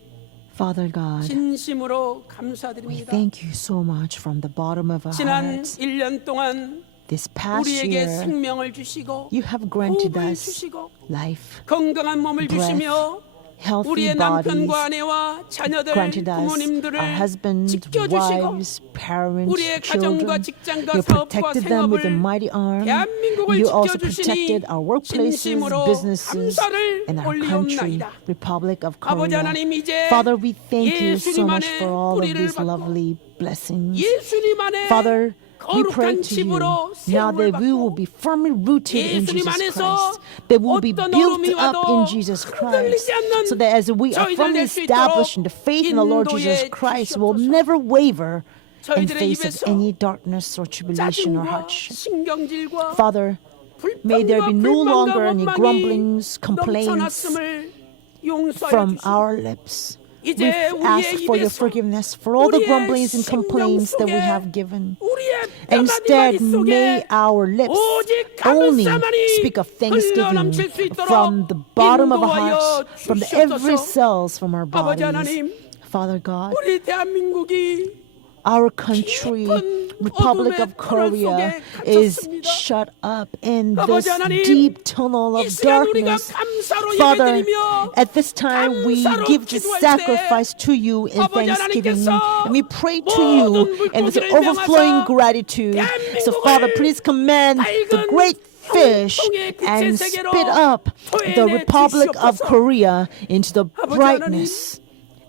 Father God, 진심으로 we 감사드립니다. thank you so much from the bottom of our 지난 hearts. 1년 동안 This past 우리에게 year, 생명을 주시고 you have granted 호흡을 us 주시고 life, 건강한 몸을 breath, 주시며 healthy 우리의 bodies, 남편과 아내와 자녀들, granted us 부모님들을 our husbands, 지켜주시고 wives, parents, 우리의 children. 가정과 직장과 You 사업과 protected them with a 생업을 mighty arm. 대한민국을 You also 지켜주시니 protected our workplaces, 진심으로 businesses, 감사를 and our country, 올리옵나이다. Republic of 아버지 Korea. 하나님 이제 Father, we thank you so 예수님 much 안에 for all of 뿌리를 these 받고 lovely blessings. 예수님 안에 Father, we pray 거룩한 to you 집으로 now 세움을 that we will be 받고 firmly rooted in 예수님 Jesus 안에서 Christ, that we will be 어떤 built 어려움이 up 와도 in Jesus Christ, 흔들리지 않는 so that as we are 저희들 firmly 될 수 established in the faith in the Lord Jesus 인도해 Christ, will 주시옵소서. never waver in 저희들의 face of 입에서 any darkness or tribulation or 짜증과 hardship. 신경질과 Father, may there be no 불평과 longer any 원망이 grumblings, complaints 넘쳐났음을 용서하여 from 주시고 our lips. We 이제 ask 우리의 for your 입에서 forgiveness for all the 우리의 grumblings and 심령 complaints that we 속에 have given. 우리의 Instead, 뼈마디 may 속에 our lips 오직 only 감사만이 speak of thanksgiving 흘러넘칠 수 있도록 from the bottom of our 인도하여 hearts, from every 주시옵소서. cells from our 아버지 bodies. 하나님, Father God, 우리 대한민국이 our country, Republic of Korea, is shut up in this 아버지 하나님, deep tunnel 이 of 시간 우리가 darkness. 감사로 Father, 예배드리며 at this time we 감사로 give this 기도할 때 sacrifice to you in 아버지 thanksgiving, 하나님께서 and we pray to you 모든 in this 물고기를 overflowing 명하사 gratitude. So, 대한민국을 Father, please command the 밝은 great fish 형통의 빛의 and 세계로 spit up the 토해내 Republic of 주시옵소서. Korea into the 아버지 brightness,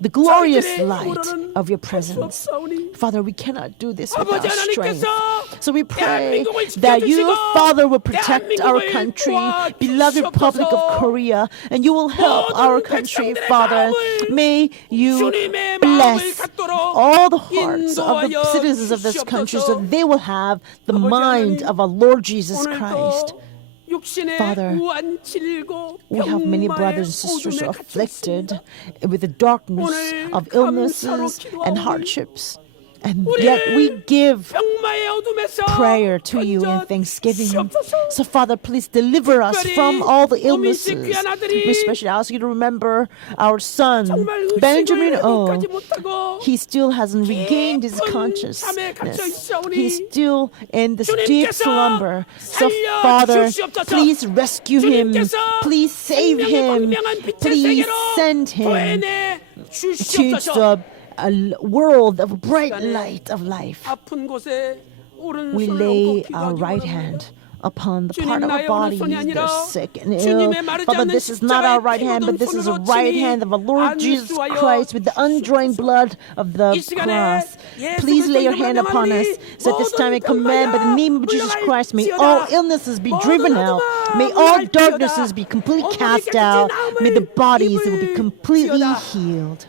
the glorious 저희들의 light 힘으로는 of your 할수 presence. 없사오니 Father, we cannot do this 아버지 without strength. 하나님께서 So we pray 대한민국을 that you, 지켜주시고 Father, will protect our 대한민국을 country, 도와주시옵소서. beloved Republic of Korea, and you will help 모든 our country, 백성들의 Father. 마음을 May you 주님의 마음을 bless 갖도록 all the hearts of the 인도하여 citizens of this country so 주시옵소서. they will have the 아버지 mind 하나님, of our Lord Jesus Christ. 오늘도 육신의 Father, 우한 질고 We have many brothers and sisters who are afflicted with the darkness 오늘 of 감사로 illnesses and 기도하오니 hardships. And yet we give 병마의 어둠에서 prayer to you in 건져 thanksgiving. 주시옵소서. So, Father, please deliver us from all the illnesses. 오민식 귀한 아들이 We especially ask you to remember our son, 정말 Benjamin 의식을 O. 회복하지 못하고 He still hasn't regained his 깊은 consciousness. 잠에 갇혀 있사오니 He's still in this deep 주님께서 slumber. So, 살려 Father, 주시옵소서. please rescue him. 주님께서 Please save 생명의 him. 광명한 빛의 Please 세계로 send him 도해내 to 주시옵소서. a world of bright 시간에 light of life. 아픈 곳에 We 오른손을 lay 얹고 our right 기도하기 hand 원합니다. upon the 주님, part of our 나의 bodies 오른손이 that 아니라 are sick and ill. 주님의 마르지 Father, 않는 this is not our 십자가의 right hand, but this is a 피묻은 right 손으로 hand of our Lord Jesus 안수하여 Christ with the undrained blood of the 이 시간에 cross. 예수 Please lay your 그리스도 hand upon us. 이름으로 So at this time I command by the name of Jesus Christ, may 물러갈지어다. all illnesses be driven out. May all darknesses be completely cast out. May the bodies will be completely healed.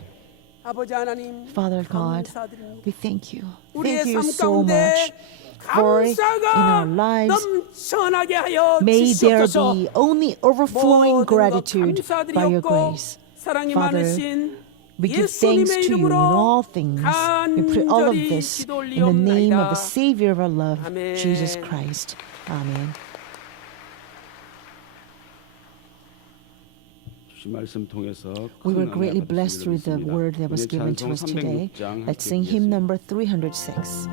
아버지 하나님, Father God, 감사드립니다. we thank you. 우리의 Thank you 삶 so 가운데 much. For in our 감사가 lives, 넘쳐나게 하여 may there 주시옵소서. be only overflowing 모든 것 gratitude by your 감사드리옵고 grace. 사랑이 Father, 많으신 we give thanks 예수님의 to you in 이름으로 all things. We pray all of 간절히 this 기도 in the name of 올리옵나이다. the Savior of our love, 아멘. Jesus Christ. Amen. 주신 말씀 통해서 We were 큰 greatly 은혜를 blessed through the 받으시기를 word that was 믿습니다. given to 우리 us today. 찬송 306장 Let's sing hymn 함께 number 306.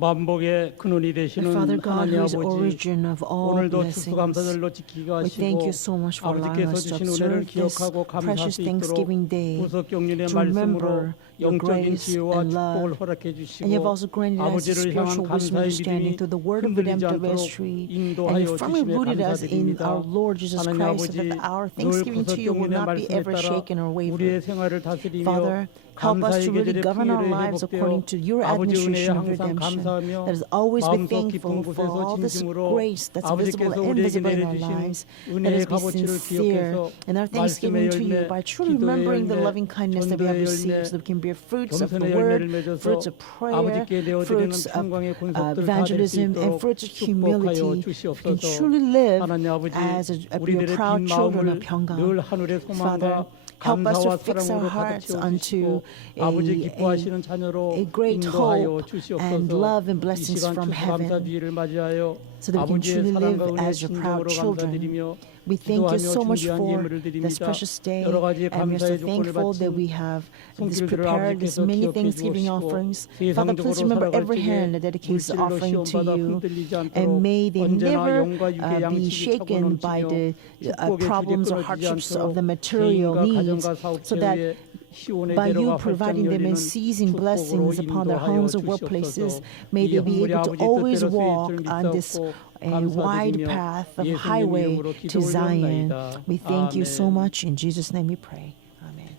만복의 근원이 And 되시는 Father God, 하나님 who is 아버지, origin of all 오늘도 blessings, 추수감사절로 지키게 we thank you 하시고 so much for allowing 아버지께서 us to 주신 은혜를 observe this 기억하고 감사할 precious 수 있도록 Thanksgiving day, 구속 경륜의 to 말씀으로 remember your 영적인 grace 지혜와 and love. 축복을 허락해 And you have 주시고 also granted us 아버지를 향한 spiritual wisdom and 감사의 understanding 믿음이 through the word of 흔들리지 redemptive 않도록 ministry. And 인도하여 you firmly 주심에 rooted us in 감사드립니다. our Lord Jesus 하나님 Christ, so 아버지, that our 늘 thanksgiving to 구속 you will 경륜의 not be 말씀에 ever 따라 shaken or 우리의 wavered. 생활을 다스리며 Father, help us 감사의 to really 계절의 govern our 풍요를 lives according to your 아버지 은혜에 administration of 항상 redemption. 감사하며 Let us always be 마음속 thankful 깊은 for 곳에서 all this 진심으로 grace that's visible 아버지께서 and 우리에게 invisible in our 내려주신 lives. Let 은혜의 us be 값어치를 sincere 기억해서 in our 말씀의 thanksgiving to you 열매, by truly 기도의 remembering the 열매, loving kindness that we have 전도의 received, 열매, so that we can bear fruits of the 겸손의 word, 열매를 맺어서 fruits of prayer, 아버지께 내어드리는 fruits of 평강의 군속들 다 될 수 evangelism, and 있도록 fruits of 축복하여 humility. We can 주시옵소서. truly live 하나님 아버지, as your 우리들의 proud 빈 children 마음을 of 평강. 늘 하늘의 Father, 소망과 help us to 감사와 fix our 사랑으로 가득 hearts unto 채워주시고 아버지 기뻐하시는 자녀로 a great 인도하여 hope 주시옵소서. and love and 이 blessings 시간 from 추수감사 heaven, 주의를 맞이하여 so that we can 아버지의 truly live 사랑과 은혜 as your proud 진정으로 children. 감사드리며 We thank you so much 기도하며 for 준비한 예물을 this 드립니다. precious day, 여러 가지 and we are so 감사의 조건을 thankful that 바친 we have this 손길들을 prepared, this 아버지께서 many 기억해 thanksgiving 주시고 offerings. Father, please 세상적으로 remember 살아갈 every 적에 hand that dedicates the 물질로 offering to 시험받아 you, 흔들리지 않도록 and may they 언제나 never 영과 육의 be 양식이 차고 shaken by 넘치며 the 축복의 problems or 줄이 hardships 끊어지지 of the 않도록 material 개인과 needs, 가정과 so that 사업체의 시온의 by you 대로가 활짝 providing them 열리는 and seizing 축복으로 blessings upon their 인도하여 homes or 주시옵소서. workplaces, may 이 they be 헌물이 able to 아버지 always 뜻대로 walk 쓰일 on 줄 this 믿사옵고 a wide 감사드리며 path of 예수님 highway 이름으로 to 기도 Zion. 올려옵나이다. We thank you so 아멘. much. In Jesus' name we pray. Amen.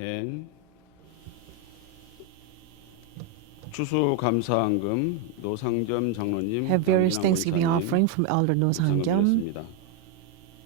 아멘. 추수감사헌금 노상점 장로님, Have various 강민환 Thanksgiving 권사님 offering from Elder No 상금 Sangyam. 드렸습니다.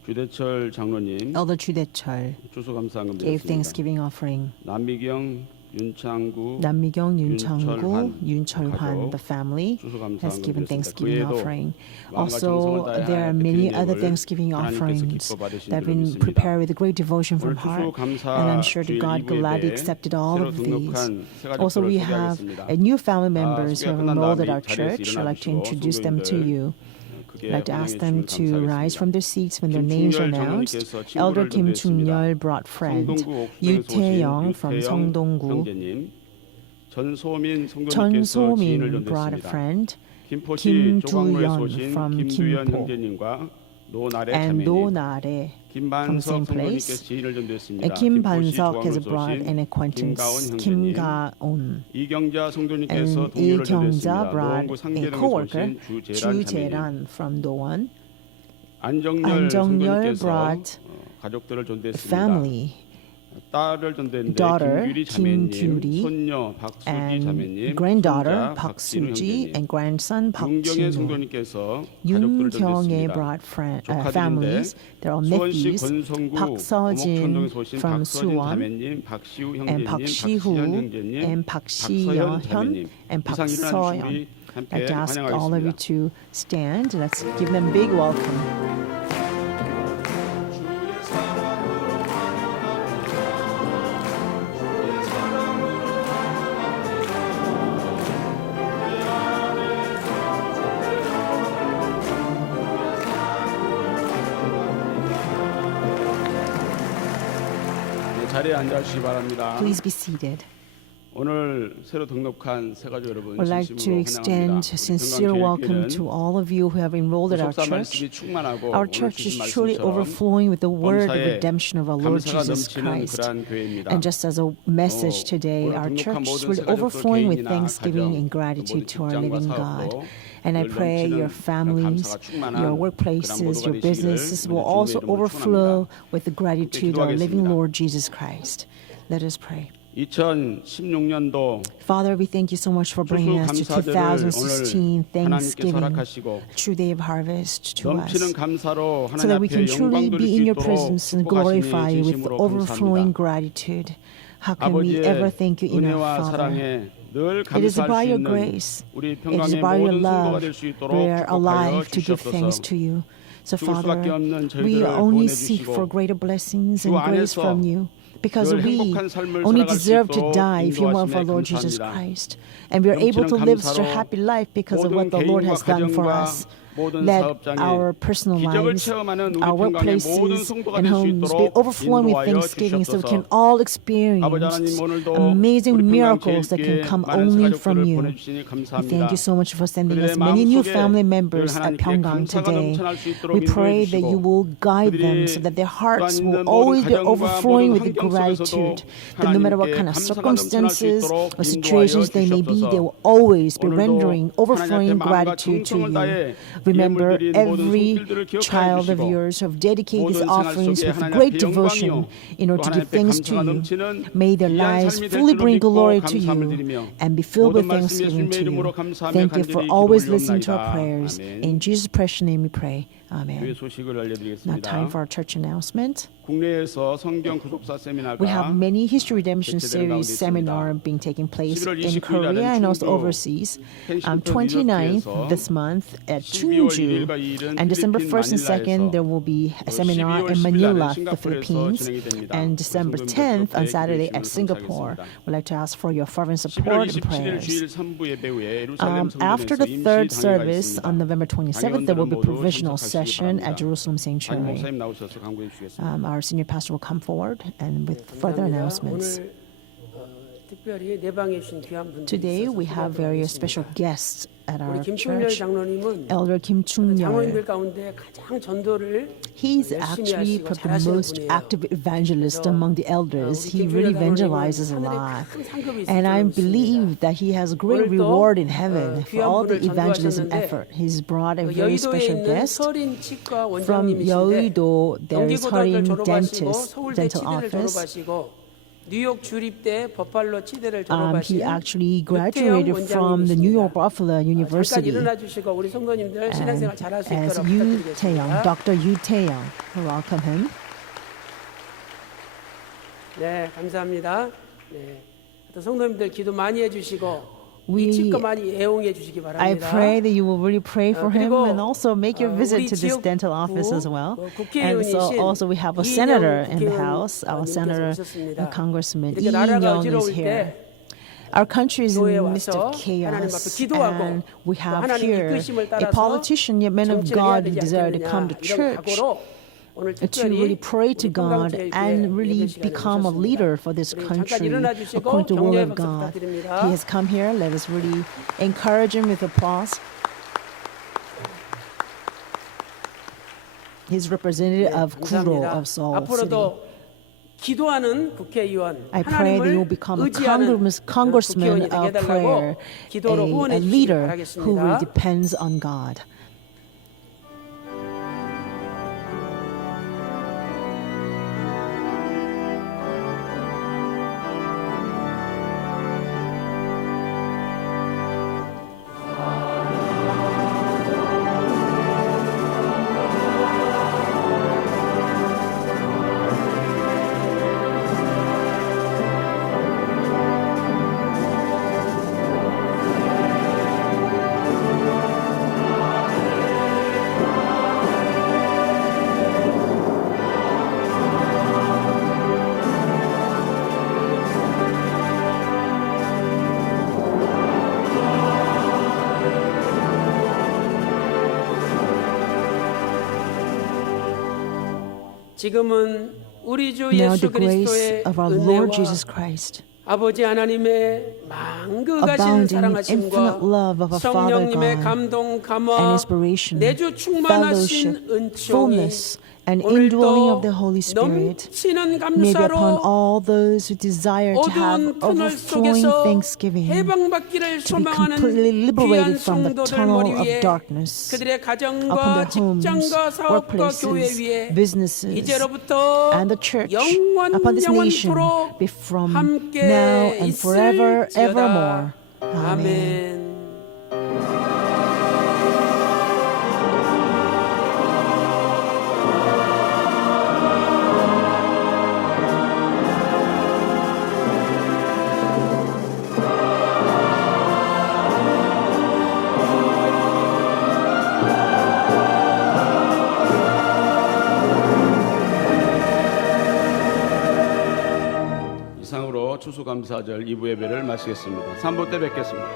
규대철 장로님 Elder Chudechol 추수감사헌금 gave 드렸습니다. Thanksgiving offering. 남미경 윤창구 Nammigyong, Yunchanggu, Yuncholhan, 가족 the family, has 추수감사헌금 given 드렸습니다. Thanksgiving 그 외에도 offering. 마음과 Also, 정성을 다해 there are 하나님께 many 드린 other 예물을 Thanksgiving 하나님께서 offerings 기뻐 받으신 that have 줄로 been 믿습니다. prepared with a great devotion from 오늘 heart, 추수감사 and I'm sure that 주일 God 2부 gladly 예배에 accepted all 새로 of these. 등록한 새 Also, we 가족들을 have 소개하겠습니다. new family members who 소개가 have 끝난 enrolled at 다음에 our 자리에서 church. I'd like to 일어나시고 introduce them to 성도님들 you. 크게 I'd like to ask them 환영해 to 주시면 rise from 감사하겠습니다. their seats when their names are 김충렬 announced. 장로님께서 Elder 친구를 Kim 준비했습니다. Chung-yeol brought friend. 성동구 Yu 옥수동에서 오신 Tae-young from 유태영 Songdong-gu. 형제님, 전소민 Chun 성도님께서 지인을 So-min brought a 전도했습니다. friend. 김포시 Kim 조광로에서 Du-yeon 오신 from 김두현 Kimpo. 형제님과 노나래 And Do 자매님, Nare from the 김반석 same 성도님께서 place. 지인을 전도했습니다. Kim 김포시 Ban-seok has 조광로에서 brought 오신 an acquaintance, Kim 김가온 형제님, Ga-on. 이경자 성도님께서 And 동료를 Lee Kyung-ja 전도했습니다. brought 노원구 a 상계동에서 co-worker, 오신 Chu 주재란 자매님, Jae-ran from Do-won. 안정열 안정열 성도님께서 brought 가족들을 전도했습니다. Family, 딸을 전도했는데 daughter, 김규리 자매님, 김규리, 손녀 박수지 and 자매님, granddaughter 손자 Park 박진우 Soo-ji 형제님, and grandson Park 윤경애 Jin-woo. 성도님께서 가족들을 Yoon Kyung-ae 전도했습니다. brought 조카들인데 families. They're all 수원시 nephews. 권성구 Park Seo-jin 오목천동에서 오신 from 박서진 Suwon, 자매님, 박시우 and 형제님, Park 박시현 Shi-hu 형제님, and Park 박서연 Shi-yeon 자매님, and Park 이상 일어나는 Soyeon. 준비 함께 I'd like to ask all of you 환영하겠습니다. to stand. Let's give them a big welcome. 네, 자리에 앉아주시기 바랍니다. Please be seated. 오늘 새로 등록한 새가족 여러분 I'd like to 진심으로 extend 환영합니다. sincere welcome to all of you who have enrolled at our 구속사 church. 말씀이 충만하고 Our 오늘 church is 주신 truly 말씀처럼 overflowing with the word of 범사에 redemption of our Lord 감사가 Jesus 넘치는 Christ. 그러한 교회입니다. And just as a message today, 오늘 our 등록한 church is 모든 really 새가족들 overflowing with 개인이나 thanksgiving and 가정, gratitude 모든 to our 직장과 living 사업도 God. And I 늘 pray 넘치는 your 그런 families, 감사가 충만한 your 그런 workplaces, 모두가 your 되시기를 businesses will 우리 also 주님의 이름으로 overflow 축원합니다. with the gratitude of our living 기도하겠습니다. Lord Jesus Christ. Let us pray. 2016년도 Father, we thank you so much for bringing us to 추수감사절을 2016 오늘 하나님께서 Thanksgiving, 허락하시고 true day of harvest to 넘치는 us, 감사로 so that 하나님 we can 앞에 truly 영광 돌릴 be 수 in your 있도록 presence and glorify 축복하시니 you with 진심으로 overflowing 감사합니다. gratitude. How can we ever 아버지의 thank you enough, 은혜와 Father? 사랑에 늘 It is 감사할 by 수 your 있는 grace, 우리 it is 평강의 by your 모든 성도가 love 될 수 있도록 we are 축복하여 alive to give 주시옵소서. thanks to you. So, 죽을 Father, 수밖에 없는 we 저희들을 only 구원해 seek for 주시고 greater blessings 주 and grace 안에서 from you. Because 늘 we 행복한 삶을 only 살아갈 수 deserve to 있도록 die if you weren't for 인도하심에 Lord Jesus 감사합니다. Christ. And we are able to 넘치는 live such a 감사로 happy life because of what 모든 the Lord 개인과 has done for 가정과 us. 모든 Let 사업장에 our personal 기적을 lives, 체험하는 우리 our 평강의 모든 workplaces, 성도가 and 될 수 homes be 있도록 overflowing with 인도하여 thanksgiving so we can 주시옵소서. all 아버지 experience 하나님 오늘도 amazing 우리 평강 miracles that can 교회에 come 많은 only 새가족들을 from you. 보내주시니 We 감사합니다. thank you so much for sending us 그들의 many new 마음속에 family 늘 members at 하나님께 Pyongyang 감사가 today. 넘쳐날 수 있도록 We pray 인도해 that you 주시고 will guide them so that their hearts will always be overflowing with the gratitude. That no matter what kind of circumstances or situations they may be, they will always be rendering overflowing gratitude to you. Remember every child of yours who have dedicated these offerings with great devotion in order to give thanks to you. May their lives fully bring glory to you and be filled with thanksgiving to you. Thank you for always listening to our prayers. In Jesus' precious name we pray. 교회 Amen. 소식을 Now 알려드리겠습니다. time for our church announcement. 국내에서 성경 구속사 We have 세미나가 many History Redemption 개최되는 가운데 Series seminar 있습니다. being taking place 11월 in 29일 Korea 날은 and also 충주 overseas. 펜싱턴 29th 리조트에서 this month at 12월 Chungju. 1일과 2일은 And December 1st and 2nd there will be a seminar in Manila, the Philippines. And December 10th on Saturday at Singapore. We'd like to ask for your fervent 11월 support and 27일 prayers. 주일 3부 예배 후에 예루살렘 After 성전에서 the 임시 third 강의가 service 있습니다. on November 27th, there will be 강의원들은 모두 provisional 참석하시기 session 바랍니다. at Jerusalem 장 Sanctuary. 목사님 나오셔서 강구해 주시겠습니다. Our senior pastor will come forward and with further announcements. 오늘 특별히 내방에 주신 귀한 분들이 Today 있어서 we have various 수고하셨습니다. special guests at our 우리 김충렬 church. 장로님은 Elder Kim Chung-yeol. 장로님들 가운데 가장 전도를 He's 열심히 actually 하시고 the 잘하시는 most 분이에요. active evangelist 그래서, among the elders. 우리 He 김충렬 really 장로님은 evangelizes a 하늘에 lot. 큰 상급이 있을 And I 줄 believe 믿습니다. that he has great 오늘도, reward in heaven for 귀한 all the 분을 evangelism 전도하셨는데, effort. He's brought a 그 very 여의도에 special 있는 guest. 서린 치과 From 원장님이신데 Yeouido, there is 연기고등학교를 Seorin 졸업하시고 Dentist 서울대 Dental 치대를 Office. 졸업하시고 뉴욕 주립대 버팔로 치대를 He 졸업하신 actually 유태영 graduated from the New York 원장님이십니다. Buffalo 잠깐 University. 일어나 주시고 우리 성도님들 신앙생활 잘할 수 As 있도록 Yu 부탁드리겠습니다. Taeyong, Dr. Yu Taeyong, welcome him. 네, 감사합니다. 네, 또 성도님들 기도 많이 해주시고 We- 이 치과 많이 애용해 주시기 I 바랍니다. pray that you will really pray for him 그리고, and also make your visit 우리 to this 지역구 dental office as well. And 국회의원이신 so also we have a 이인영 senator in the 국회의원 house, our 님께서 senator, 오셨습니다. Congressman 이렇게 Lee 나라가 Young is 어지러울 here. 때 Our country is in 교회에 the midst 와서 of 하나님 앞에 chaos, 기도하고 and we 또 have 하나님의 here 이끄심을 a 따라서 politician, yet men of 정치를 해야 God who 되지 desire to 않겠느냐 come to 이런 church 각오로 오늘 to 특별히 really pray to 우리 God 건강제일교회 and really 예배 시간에 become a 오셨습니다. leader for this 우리 country 잠깐 일어나 주시고 according to the will 격려의 of 박수 God. 부탁드립니다. He has come here. Let us really encourage him with applause. He's representative of Kuro 감사합니다. of Seoul City. 앞으로도 기도하는 국회의원, I pray that you will 하나님을 become a 의지하는 congressman 국회의원이 되게 of 해달라고 prayer, 기도로 a 후원해 주시기 leader who 바라겠습니다. really depends on God. 지금은 우리 주 Now 예수 the grace 그리스도의 of our Lord 은혜와 Jesus Christ, 아버지 하나님의 망극하신 abounding 사랑하심과 infinite love of our Father 성령님의 God 감동 and 감화 inspiration, 내주 충만하신 fellowship, 은총이 fullness, and indwelling of the Holy 오늘도 Spirit 넘치는 may be upon 감사로 all those who desire to have 어두운 터널 overflowing 속에서 thanksgiving, 해방받기를 to be 소망하는 completely 귀한 liberated from the 성도들 tunnel 머리 of 위에 darkness 그들의 upon 가정과 their homes, 직장과 사업과 교회 workplaces, 위에 businesses, 이제로부터 and the church 영원 upon this nation 영원토록 be from 함께 now and forever, evermore. 있을지어다. Amen. 아멘. 이상으로 추수감사절 2부 예배를 마치겠습니다. 3부 때 뵙겠습니다.